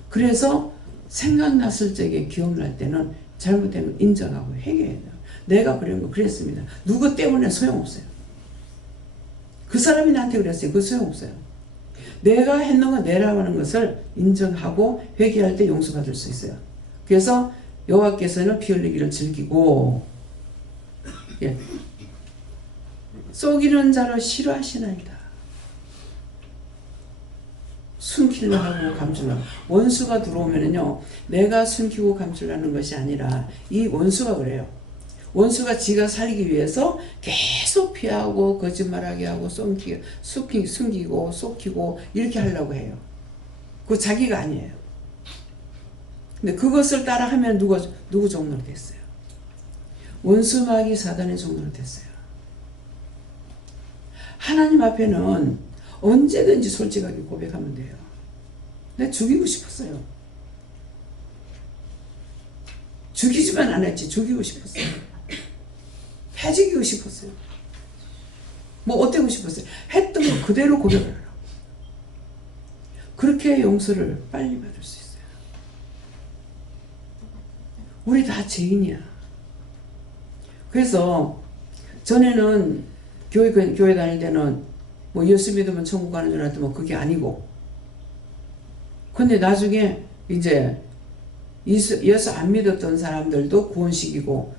그래서 생각났을 적에 기억날 때는 잘못된 걸 인정하고 회개해야 돼요. 내가 그런 거 그랬습니다. 누구 때문에 소용없어요. 그 사람이 나한테 그랬어요. 그 소용없어요. 내가 했는 건 내라고 하는 것을 인정하고 회개할 때 용서받을 수 있어요. 그래서 여호와께서는 피 흘리기를 즐기고 예. 속이는 자를 싫어하시나이다. 숨기려 하고 감추려고. 원수가 들어오면은요, 내가 숨기고 감추려는 것이 아니라 이 원수가 그래요. 원수가 지가 살기 위해서 계속 피하고 거짓말하게 하고 숨기고 속이고 이렇게 하려고 해요. 그거 자기가 아니에요. 근데 그것을 따라하면 누구 종로로 됐어요? 원수마귀 사단의 종로로 됐어요. 하나님 앞에는 언제든지 솔직하게 고백하면 돼요. 내가 죽이고 싶었어요. 죽이지만 안 했지. 죽이고 싶었어요. 해죽이고 싶었어요. 뭐 어때고 싶었어요. 했던 거 그대로 고백을 하라고. 그렇게 용서를 빨리 받을 수 있어요. 우리 다 죄인이야. 그래서 전에는 교회 다닐 때는 뭐 예수 믿으면 천국 가는 줄 알았더니 뭐 그게 아니고, 근데 나중에 이제 예수 안 믿었던 사람들도 구원시키고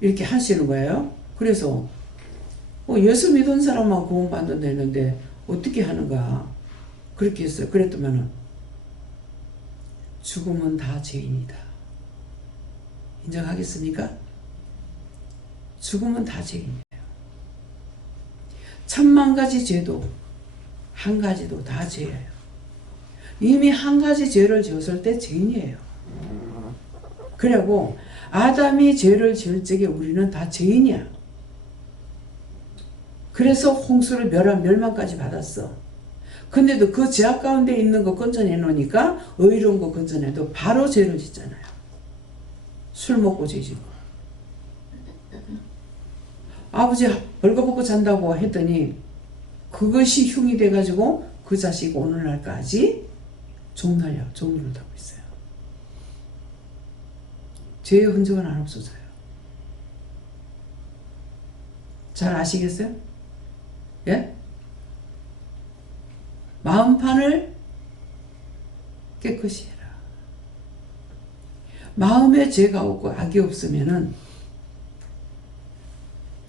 이렇게 하시는 거예요. 그래서 예수 믿은 사람만 구원받는다 했는데 어떻게 하는가 그렇게 했어요. 그랬더만은 죽음은 다 죄인이다. 인정하겠습니까? 죽음은 다 죄인이에요. 천만 가지 죄도 한 가지도 다 죄예요. 이미 한 가지 죄를 지었을 때 죄인이에요. 그리고 아담이 죄를 지을 적에 우리는 다 죄인이야. 그래서 홍수를 멸망까지 받았어. 근데도 그 죄악 가운데 있는 거 건져내 놓으니까 의로운 거 건져내도 바로 죄를 짓잖아요. 술 먹고 죄 짓고. 아버지 벌거벗고 잔다고 했더니 그것이 흉이 돼가지고 그 자식 오늘날까지 종노릇 하고 있어요. 죄의 흔적은 안 없어져요. 잘 아시겠어요? 예? 마음판을 깨끗이 해라. 마음에 죄가 없고 악이 없으면은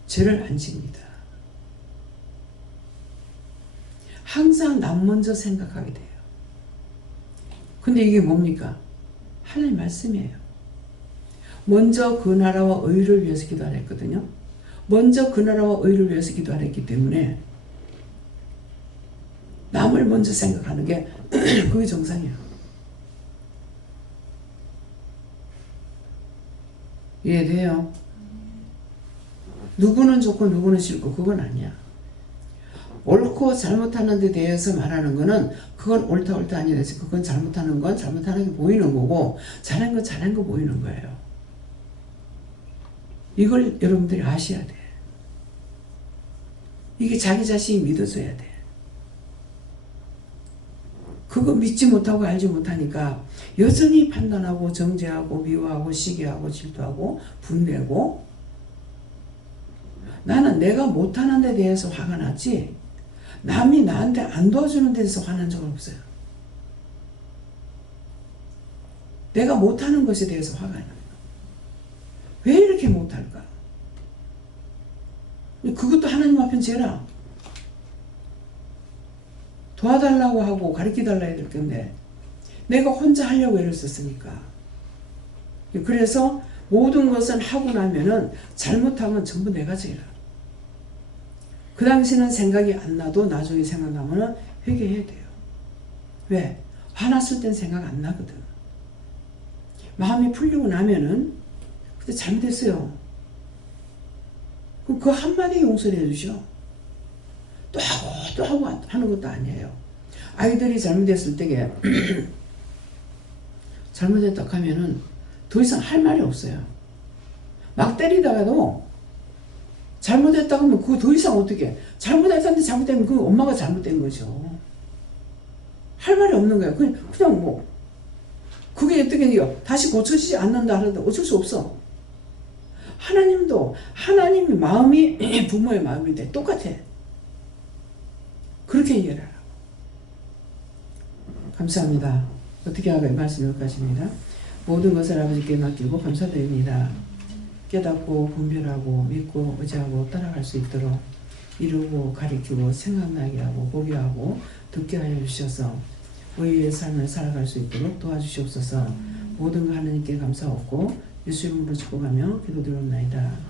죄를 안 집니다. 항상 남 먼저 생각하게 돼요. 근데 이게 뭡니까? 하나님 말씀이에요. 먼저 그 나라와 의를 위해서 기도하랬거든요. 먼저 그 나라와 의를 위해서 기도하랬기 때문에 남을 먼저 생각하는 게 그게 정상이에요. 이해돼요? 누구는 좋고 누구는 싫고 그건 아니야. 옳고 잘못하는 데 대해서 말하는 거는 그건 옳다 아니다 해서 그건 잘못하는 건 잘못하는 게 보이는 거고 잘한 건 잘한 거 보이는 거예요. 이걸 여러분들이 아셔야 돼. 이게 자기 자신이 믿어줘야 돼. 그거 믿지 못하고 알지 못하니까 여전히 판단하고 정죄하고 미워하고 시기하고 질투하고 분내고 나는 내가 못하는 데 대해서 화가 났지 남이 나한테 안 도와주는 데 대해서 화난 적은 없어요. 내가 못하는 것에 대해서 화가 나요. 왜 이렇게 못할까? 그것도 하나님 앞엔 죄라. 도와달라고 하고 가르쳐달라 해야 될 텐데 내가 혼자 하려고 애를 썼으니까. 그래서 모든 것은 하고 나면은 잘못하면 전부 내가 죄라. 그 당시는 생각이 안 나도 나중에 생각나면 회개해야 돼요. 왜? 화났을 땐 생각 안 나거든. 마음이 풀리고 나면은 그때 잘못했어요. 그럼 그 한마디 용서를 해주셔. 또 하고 하는 것도 아니에요. 아이들이 잘못했을 때에 잘못했다 하면은 더 이상 할 말이 없어요. 막 때리다가도 잘못했다고 하면 그거 더 이상 어떻게 잘못했는데 잘못되면 그 엄마가 잘못된 거죠. 할 말이 없는 거야. 그냥 뭐 그게 어떻게 다시 고쳐지지 않는다 하더라도 어쩔 수 없어. 하나님도 하나님의 마음이 부모의 마음인데 똑같아. 그렇게 이해를 하라고. 감사합니다. 어떻게 하고 말씀 여기까지입니다. 모든 것을 아버지께 맡기고 감사드립니다. 깨닫고 분별하고 믿고 의지하고 따라갈 수 있도록 이루고 가리키고 생각나게 하고 보게 하고 듣게 하여 주셔서 의의 삶을 살아갈 수 있도록 도와주시옵소서. 모든 거 하나님께 감사하고 예수 이름으로 축복하며 기도드리옵나이다.